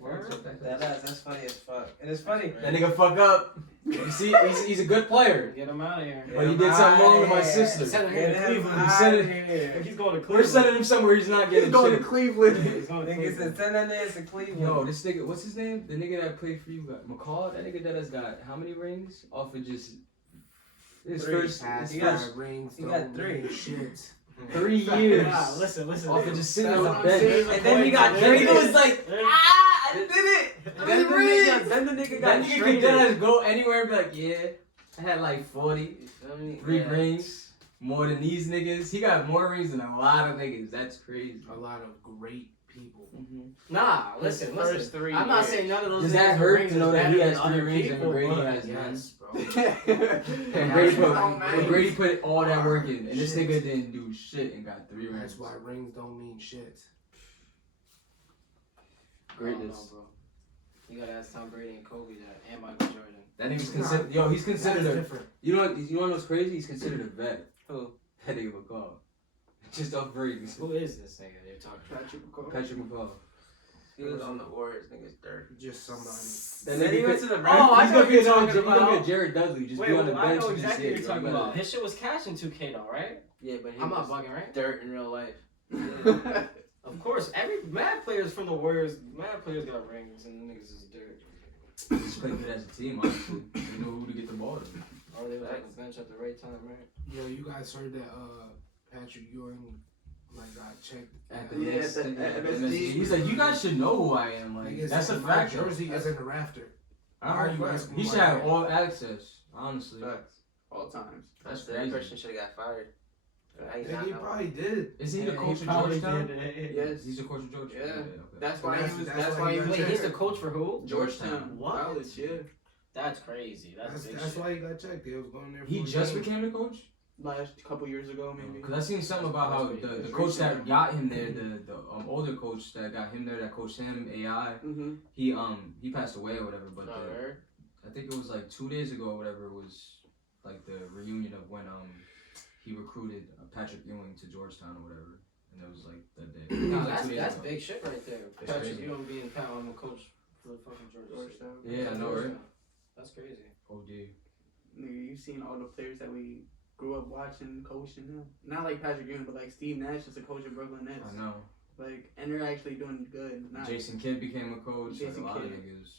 That's funny as fuck. And it's funny. That nigga fuck up. You see, he's a good player. Get him out of here. But he did something wrong with my Yeah. sister. Send him Get to him Cleveland. out Send of it- here. He's going to We're Cleveland. sending him somewhere he's not getting shit. Cleveland. He's going to Nigga Cleveland. said send that nigga to Cleveland. Yo, this nigga, what's his name? The nigga that played for you, McCall. That nigga that has got how many rings off of just his Three. first Past He got- 5 rings. he got don't 3. mean Shit. 3 years. Nah, listen. Off of just sitting on That's the what I'm bench. saying. And then he got That traded. nigga was like, I did it. Then the nigga That got nigga could traded. just go anywhere and be like, yeah, I had like 40, You feel me? 3 Yeah. rings. more than these niggas. He got more rings than a lot of niggas. That's crazy. A lot of great people. Nah, listen. I'm not saying none of those. Does niggas that with hurt rings to know is that he better has than 3 other rings and people, McGrady but has none? Yes, bro. And Brady put all that work in, and this Shit. nigga didn't do shit and got 3 rings. That's why rings don't mean shit. Greatness. Bro. You gotta ask Tom Brady and Kobe that, and Michael Jordan. That nigga's considered. Yo, he's considered That's a. different. You know what's crazy? He's considered a vet. Who? That nigga McCall. Just off rings. Who is this nigga they're talking about? Patrick McCall. He was on the Warriors. Niggas dirt. Just somebody. That Then he nigga went to the Oh, Raptors. I he's know gonna be what you're he's gonna talking be a Jared Dudley. Just Wait, be on the I bench. know and just exactly what hit. you're talking You about. better- His shit was cash in 2K though, right? Yeah, but he I'm not was bugging, right? dirt in real life. Of course, every mad players from the Warriors, mad players got rings, and the niggas is dirt. Just played good as a team, honestly. You know who to get the ball to. Or they was at the bench at the right time, right? Yo, you guys heard that Patrick Ewing got checked At at the Yeah, next at the MSG. He's like, you guys should know who I am. Like, Niggas that's a said my fact. jersey is in the rafter. I Why are don't you know. asking He me should why? have all access, honestly. Facts. All times. That's That crazy. Christian should have got fired. How you Nigga, not he know? probably did. Is he the Yeah, coach of probably Georgetown? did. Yes. He's the coach of Georgetown. Yeah. Okay. That's why That's- he was. that's That's why why he he got was. Wait, he's there. the coach for who? Georgetown. What? College, yeah. That's crazy. That's big That's shit. why he got checked. They was going there. He for a just game. became the coach? Last couple years ago, maybe. Because I seen something about how the coach that got him there, the older coach that got him there, that coached him, AI, he passed away or whatever. But I think it was like 2 days ago or whatever. It was like the reunion of when he recruited Patrick Ewing to Georgetown or whatever, and it was like that day. It was like 2 days That's ago. big shit right there. It's Patrick crazy. Ewing being the coach for the fucking Georgetown. Yeah, I know, right? That's crazy. OD. Nigga, you've seen all the players that we grew up watching, coaching now. Not like Patrick Ewing, but like Steve Nash is a coach of Brooklyn Nets. I know. Like, and they're actually doing good. Not, Jason Kidd became a coach. Jason like a lot of Kidd. niggas.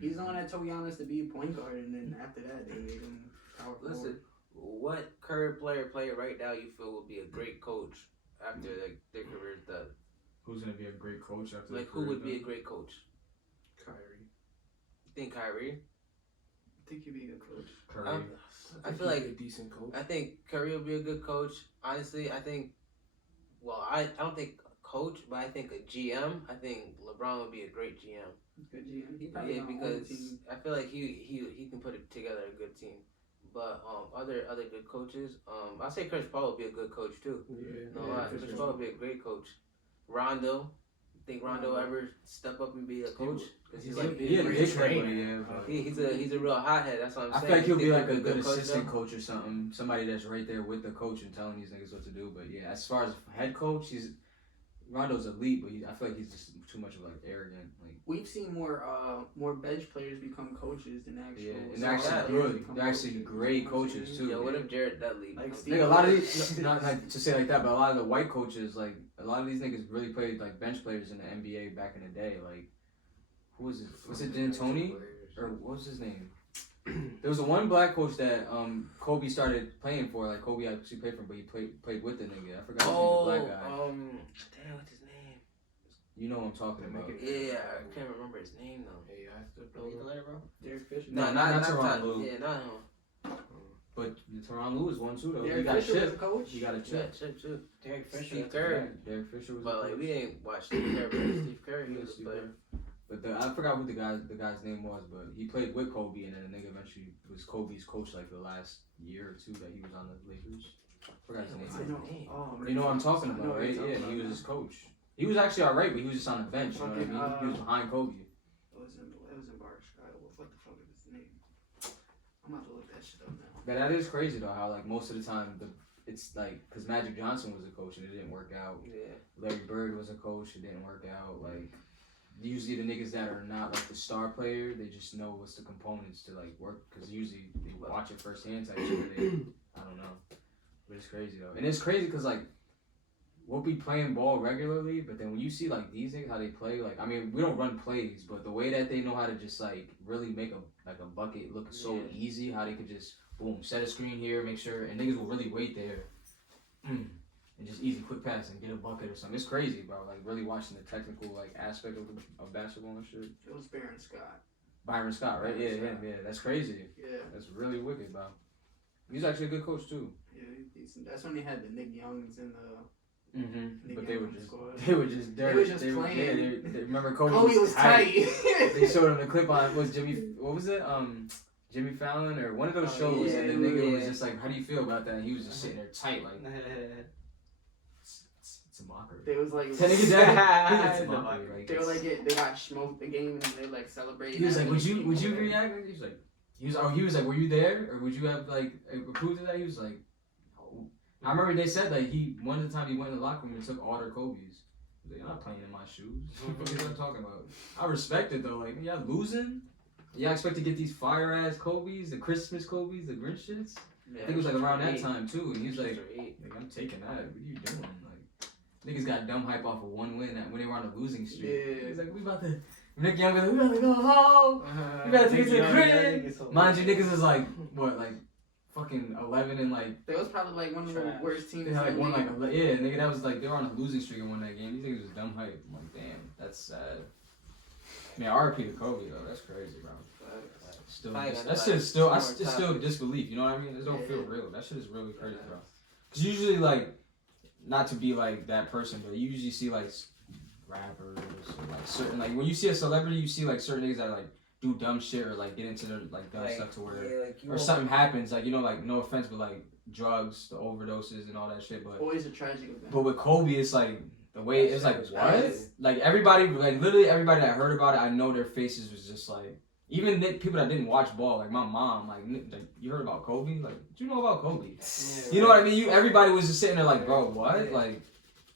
He's the one that told Giannis to be point guard, and then after that, they made him power forward. Listen, what current player right now you feel would be a great coach after like their career's done? Who's gonna be a great coach after? Like who would be a great coach? Kyrie. You think Kyrie? I think he'd be a good coach. Curry. I think feel he'd like be a decent coach. I think Curry would be a good coach. Honestly, I think. Well, I don't think coach, but I think a GM. I think LeBron would be a great GM. Good GM. He probably Yeah, on all because teams. I feel like he can put it together a good team. But other good coaches, I say Chris Paul would be a good coach too. Yeah. No Yeah, lie, for Chris sure. Paul would be a great coach. Rondo, think Rondo ever step up and be a coach? Because he's like He a great dick trainer. head, yeah. But he's a real hothead. That's what I'm I saying. feel like he'll You be think like a he'll good coach, assistant though? coach or something. Somebody that's right there with the coach and telling these niggas what to do. But yeah, as far as head coach, Rondo's elite, but I feel like he's just too much of like arrogant. Like We've seen more bench players become coaches than actual. yeah, and star they're actually players good. become They're actually coaches. great You know what I'm coaches saying? too. Yo, what if Jared Dudley? Like becomes- Steve- Like a lot of these, not like to say like that, but a lot of the white coaches, like a lot of these niggas really played like bench players in the NBA back in the day. Like who was it? Was it D'Antoni or what was his name? There was a one black coach that Kobe started playing for. Like Kobe actually played for him, but he played with the nigga. I forgot his name, the black guy. Damn, what's his name? You know what I'm talking about. Yeah, I can't remember his name though. Hey, I still Bro, you later, bro? Derek Fisher. No, not Tyronn Ty- Lue. Yeah, not him. But Tyronn Lue is one too though. He Derek got Fisher was a chipped. coach. He got a Yeah, chip. chip too. Derek Fisher. Steve that's Kerr. right. Derek Fisher was. But a like coach. we didn't watch Steve Kerr, but Steve Kerr, he Yeah, was a Steve player. Kerr. But I forgot what the guy's name was, but he played with Kobe, and then the nigga eventually was Kobe's coach like for the last year or two that he was on the Lakers. I forgot his I name. know. Oh, You know what I'm talking I know about, what right? you're Yeah, talking he was about. his coach. He was actually alright, but he was just on the bench. You know what I mean? Okay, He was behind Kobe. It was in Barksdale. What the fuck is his name? I'm about to look that shit up now. But that is crazy though, how like most of the time it's like because Magic Johnson was a coach and it didn't work out. Yeah. Larry Bird was a coach, it didn't work out. Like usually the niggas that are not like the star player, they just know what's the components to like work because usually they watch it firsthand type shit. I don't know, but it's crazy though, and it's crazy because like we'll be playing ball regularly, but then when you see like these niggas how they play, like I mean we don't run plays, but the way that they know how to just like really make a bucket look so easy, how they could just boom set a screen here, make sure, and niggas will really wait there. And just easy, quick pass and get a bucket or something. It's crazy, bro. Like really watching the technical like aspect of basketball and shit. It was Baron Scott. Byron Scott, right? Yeah, Byron Scott. yeah. That's crazy. Yeah. That's really wicked, bro. He's actually a good coach too. Yeah, he's decent. That's when they had the Nick Youngs and the. But they were just They were just playing. They remember Kobe was tight. They showed him the clip on what was it? Jimmy Fallon or one of those shows, and the nigga was just like, "How do you feel about that?" And he was just sitting there tight, like, it's a mockery. They was like, It's a mockery. Like, they were like, they got smoked the game and they like celebrating. He was like, "Would you react?" He was like, "Were you there, or would you have like approved of that?" He was like, "No." I remember they said like one of the time he went in the locker room and took all their Kobe's. He was like, "You're not playing in my shoes. What the fuck are you talking about?" I respect it though. Like, y'all losing. Y'all expect to get these fire ass Kobe's, the Christmas Kobe's, the Grinch shits. I think it was like around that time too, and he was like, "I'm taking that. What are you doing?" Like, niggas got dumb hype off of one win when they were on a losing streak. Yeah. He's like, "We about to." Nick Young was like, "We about to go home. We about to get to the crib." Mind you, niggas is like what, like fucking 11 and like. That was probably like one of the worst teams. They had like one like nigga, that was like they were on a losing streak and won that game. These niggas was dumb hype. I'm like, damn, that's sad. Man, RP to Kobe though. That's crazy, bro. Still, that shit is still, it's still disbelief. You know what I mean? It don't feel real. That shit is really crazy, bro. Cause usually, like, not to be like that person, but you usually see like rappers or like certain, like when you see a celebrity, you see like certain niggas that like do dumb shit or like get into their like dumb stuff to where or something happens, like, you know, like no offense, but like drugs, the overdoses and all that shit. But always a tragic event. But with Kobe, it's like. The way it's like what? Like everybody, like literally everybody that heard about it, I know their faces was just like, even people that didn't watch ball, like my mom, like you heard about Kobe? Like, what you know about Kobe? Yeah, you know what I mean? Everybody was just sitting there like, bro, what? Like,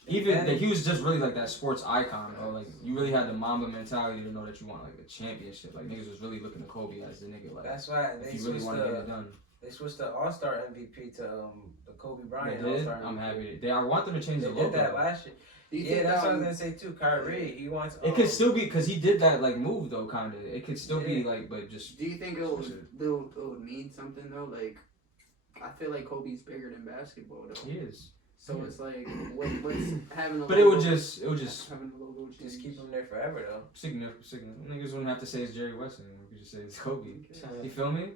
even he was just really like that sports icon, bro. Like, you really had the Mamba mentality to know that you want like a championship. Like, niggas was really looking to Kobe as the nigga. Like, that's why if you really want to get it done. They switched the All-Star MVP to the Kobe Bryant All-Star MVP. I'm happy. I want them to change the logo. They did that last year. Yeah, that's what I was gonna say too. Kyrie, he wants. It could still be because he did that like move though, kind of. It could still be like, but just. Do you think it'll need something though? Like, I feel like Kobe's bigger than basketball though. He is. So it's like, what's having a. But logo, it would just having a logo just keep him there forever though. Significant. Niggas wouldn't have to say it's Jerry West anymore. We could just say it's Kobe. You feel me?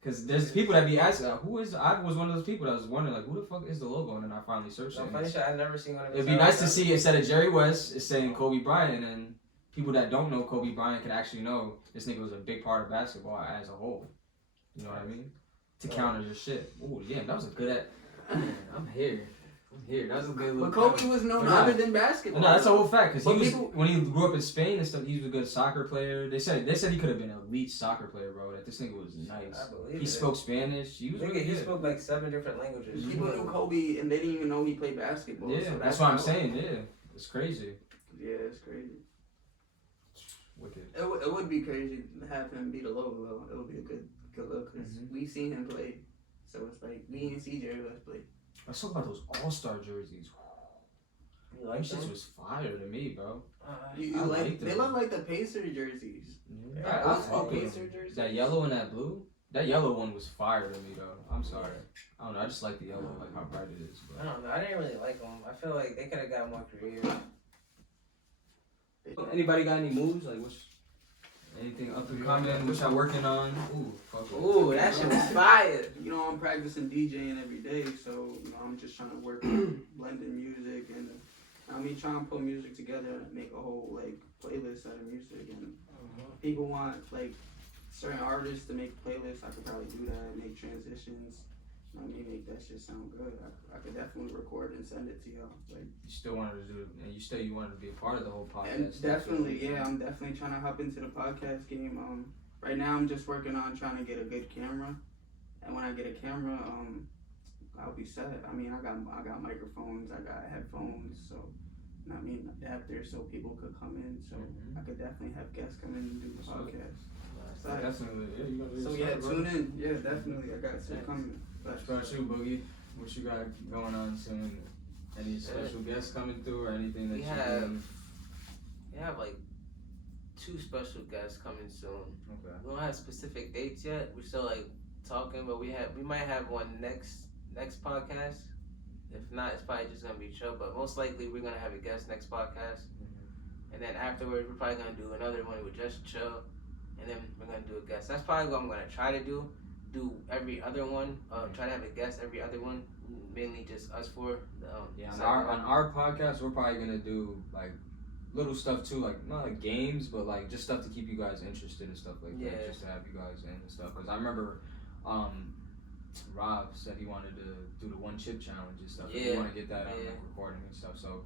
Because there's people that be asking, who is, I was one of those people that was wondering, like, who the fuck is the logo? And then I finally searched it. Funny shit, I've never seen one of It'd be nice to see, instead of Jerry West, it's saying Kobe Bryant, and then people that don't know Kobe Bryant could actually know this nigga was a big part of basketball as a whole. You know what I mean? To counter your shit. Ooh, yeah, that was a good I'm here. That was a good look. But Kobe was known other than basketball. No, that's a whole fact. Because when he grew up in Spain and stuff, he was a good soccer player. They said he could have been an elite soccer player, bro. That this nigga was nice. I believe he spoke Spanish. He was really He good. spoke like 7 different languages. People knew Kobe and they didn't even know he played basketball. Yeah, so that's what I'm saying. Yeah, it's crazy. Yeah, it's crazy. Wicked. It would be crazy to have him be the logo though. It would be a good look because we've seen him play. So it's like we didn't see Jerry West play. Let's talk about those All-Star jerseys. You like shit was fire to me, bro. You like them. They look like the Pacers jerseys. Yeah, Pacer jerseys. That yellow and that blue. That yellow one was fire to me, though. I'm sorry. I don't know. I just like the yellow, like how bright it is. But. I don't know. I didn't really like them. I feel like they could have got more creative. Anybody got any moves? Like, anything up and coming? What y'all working on? Ooh, that shit was fire. You know, I'm practicing DJing every day, so you know, I'm just trying to work on blending music and trying to put music together and make a whole like playlist out of music. And people want like certain artists to make playlists. I could probably do that, make transitions. You know what I mean, make that shit sound good. I could definitely record and send it to y'all. Like, you still wanted to do it, and you wanted to be a part of the whole podcast. And definitely, yeah, I'm definitely trying to hop into the podcast game. Right now I'm just working on trying to get a good camera, and when I get a camera, I'll be set. I mean, I got microphones, I got headphones, so you know what I mean, adapters, so people could come in. So I could definitely have guests come in and do the podcast. Definitely, yeah. You so yeah, tune in. Yeah, definitely. I got some coming. What about you, Boogie? What you got going on soon? Any special guests coming through or anything that we have like 2 special guests coming soon. Okay. We don't have specific dates yet. We're still like talking, but we might have one next podcast. If not, it's probably just gonna be chill. But most likely we're gonna have a guest next podcast, and then afterwards we're probably gonna do another one with just chill, and then we're gonna do a guest. That's probably what I'm gonna try to do. do every other one. Try to have a guest every other one, mainly just us four. On our podcast, we're probably gonna do like little stuff too, like not like games, but like just stuff to keep you guys interested and stuff like that, just to have you guys in and stuff. Because I remember, Rob said he wanted to do the one chip challenge and stuff. We want to get that on like, recording and stuff. So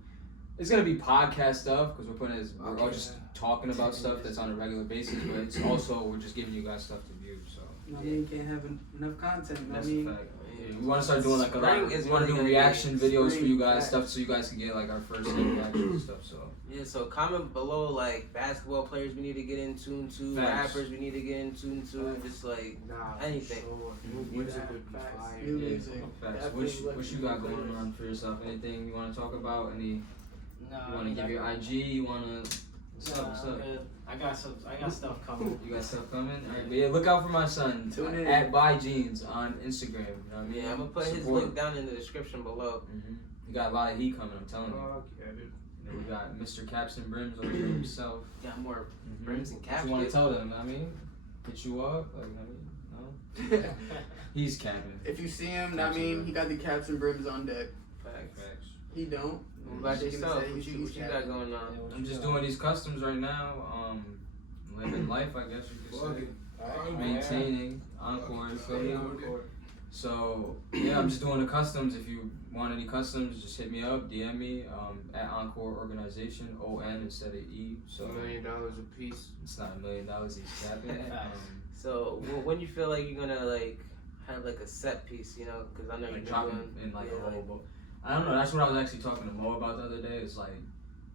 it's gonna be podcast stuff because we're all just talking about stuff that's on a regular basis, but it's also we're just giving you guys stuff to view. So you can't have enough content. That's a fact. We want to start doing like a lot. We want to do reaction videos for you guys, stuff so you guys can get like our first reaction and stuff. So so comment below like basketball players we need to get in tune to, rappers we need to get in tune to, just like anything. Music would be fire. Music. What you got going on for yourself? Anything you want to talk about? You want to give your IG? You want to? What's up? I got stuff coming. You got stuff coming? Alright, but yeah, look out for my son at @BuyJeans on Instagram. You know what I mean? I'm gonna put his link down in the description below. You got a lot of heat coming. I'm telling you. And we got Mr. Caps and Brims over here himself. Got more brims and caps. You want to tell them? I mean, hit you up? Like, no. He's capping. If you see him, he got the caps and brims on deck. Facts. He don't. What about yourself? What you got going on? I'm just doing these customs right now. Living life, I guess you could say. Maintaining Encore, you feel me? So yeah, I'm just doing the customs. If you want any customs, just hit me up, DM me at Encore Organization, ON instead of E. So $1 million a piece. It's not $1 million. He's capping. So when you feel like you're gonna like have like a set piece, you know? Because I know like you're dropping in like a whole book. I don't know. That's what I was actually talking to Mo about the other day. It's like,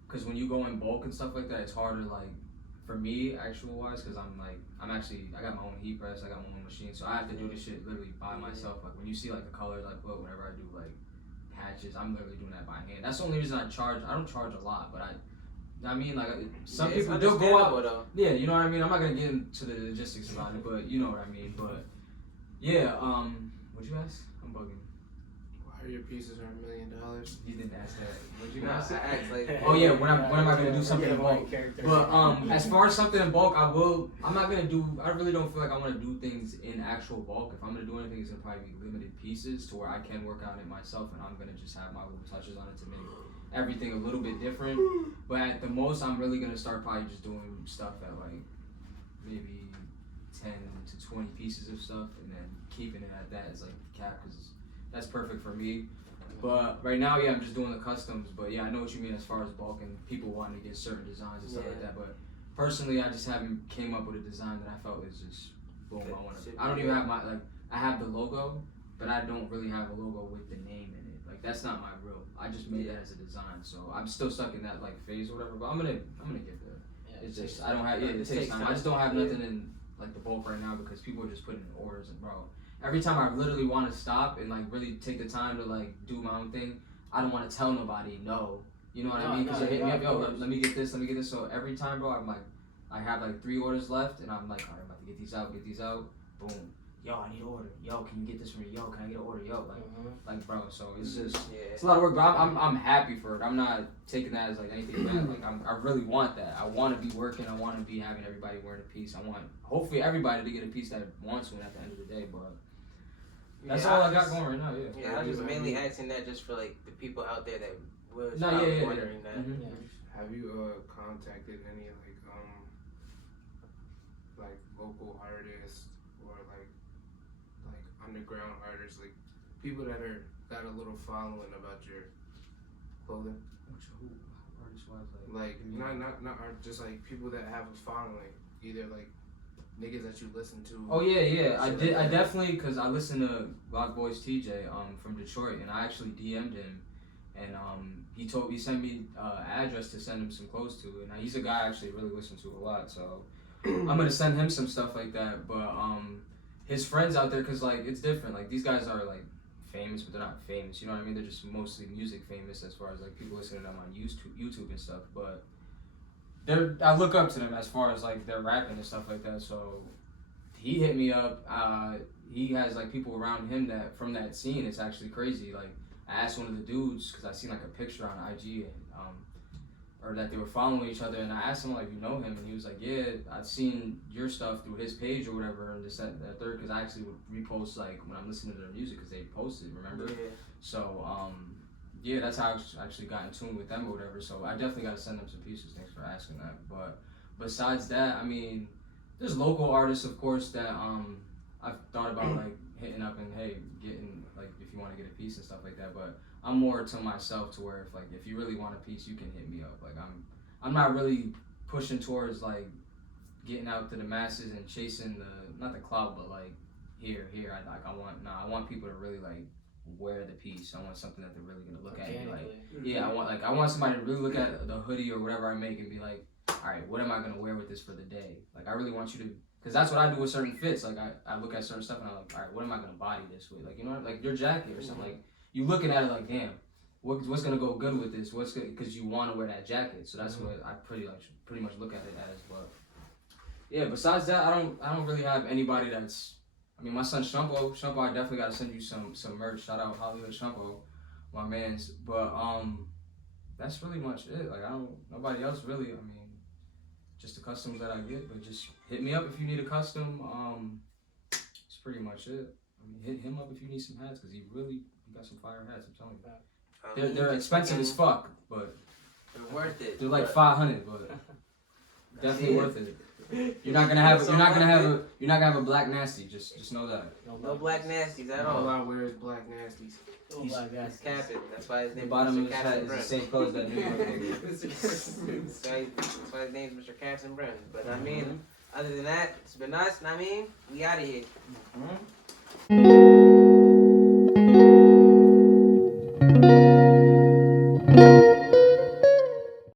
because when you go in bulk and stuff like that, it's harder. Like for me, actual wise, because I got my own heat press, I got my own machine, so I have to do this shit literally by myself. Like when you see like the colors I put, whenever I do like patches, I'm literally doing that by hand. That's the only reason I charge. I don't charge a lot, but I mean like some people they'll go out. Though. Yeah, you know what I mean. I'm not gonna get into the logistics about it, but you know what I mean. But yeah, what'd you ask? I'm bugging. Your pieces are $1 million. You didn't ask that. What'd you ask? I asked like. Oh yeah, when am I gonna do something in bulk? But as far as something in bulk, I'm not gonna do. I really don't feel like I want to do things in actual bulk. If I'm gonna do anything, it's gonna probably be limited pieces to where I can work on it myself, and I'm gonna just have my little touches on it to make everything a little bit different. But at the most, I'm really gonna start probably just doing stuff at like maybe 10 to 20 pieces of stuff, and then keeping it at that as like the cap because that's perfect for me. But right now, I'm just doing the customs. But yeah, I know what you mean as far as bulk and people wanting to get certain designs and stuff like that. But personally, I just haven't came up with a design that I felt was just boom. I don't even have I have the logo, but I don't really have a logo with the name in it. Like that's not my real. I just made that as a design. So I'm still stuck in that like phase or whatever. But I'm gonna get there. It's just I don't have it takes time. I just don't have nothing in like the bulk right now because people are just putting in orders and bro. Every time I literally want to stop and like really take the time to like do my own thing, I don't want to tell nobody no. You know what I mean? Because they hit me up, yo, let me get this. So every time, bro, I'm like, I have like 3 orders left, and I'm like, all right, I'm about to get these out. Boom. Yo, I need an order. Yo, can you get this for me? Yo, can I get an order? Yo, like bro. So it's just it's a lot of work, but I'm happy for it. I'm not taking that as like anything bad. Like I really want that. I want to be working. I want to be having everybody wearing a piece. I want hopefully everybody to get a piece that wants one at the end of the day, but. That's all I got going right now, I was just mainly asking that just for like the people out there that was wondering that. Have you contacted any like local artists or like underground artists, like people that got a little following about your clothing? Like not art, just like people that have a following, either like niggas that you listen to. Oh yeah. I definitely, cause I listen to Block Boys TJ from Detroit, and I actually DM'd him, and he sent me address to send him some clothes to, and he's a guy I actually really listen to a lot, so I'm gonna send him some stuff like that. But his friends out there, cause like it's different. Like these guys are like famous, but they're not famous. You know what I mean? They're just mostly music famous as far as like people listening to them on YouTube and stuff, but. I look up to them as far as like their rapping and stuff like that. So he hit me up. He has like people around him that from that scene. It's actually crazy. Like I asked one of the dudes because I seen like a picture on IG, and or that they were following each other, and I asked him like, you know him, and he was like, yeah, I've seen your stuff through his page or whatever, and this, that, third, because I actually would repost like when I'm listening to their music, because they posted, remember? Yeah. So yeah, that's how I actually got in tune with them or whatever. So I definitely got to send them some pieces. Thanks for asking that. But besides that, I mean, there's local artists, of course, that I've thought about like hitting up and hey, getting like if you want to get a piece and stuff like that. But I'm more to myself to where if you really want a piece, you can hit me up. Like I'm not really pushing towards like getting out to the masses and chasing not the clout, but like here I want people to really like wear the piece. I want something that they're really gonna look at and be like, yeah, I want somebody to really look at the hoodie or whatever I make and be like, all right, what am I gonna wear with this for the day? Like I really want you to, because that's what I do with certain fits. Like I look at certain stuff and I'm like, all right, what am I gonna body this with? Like, you know, like your jacket or something. Like you looking at it like, damn, what's gonna go good with this? What's good? Because you want to wear that jacket. So that's what I pretty much look at it as. But yeah, besides that, I don't really have anybody that's. I mean, my son Shumpo, I definitely gotta send you some merch. Shout out Hollywood Shumpo, my man's. But that's really much it. Like nobody else really. I mean, just the customs that I get. But just hit me up if you need a custom. It's pretty much it. I mean, hit him up if you need some hats, because he got some fire hats. I'm telling you, they're expensive as fuck, but they're worth it. They're like $500, but definitely worth it. You're not gonna have a black nasty. Just know that. No black nasties at All all. I wear is black nasties. He's capping. That's why his name The bottom of is his Mr. hat is the Captain same color as that New York nigga. That's why his name's Mr. Captain Brown. But I mean, other than that, it's been us. I mean, we out of here.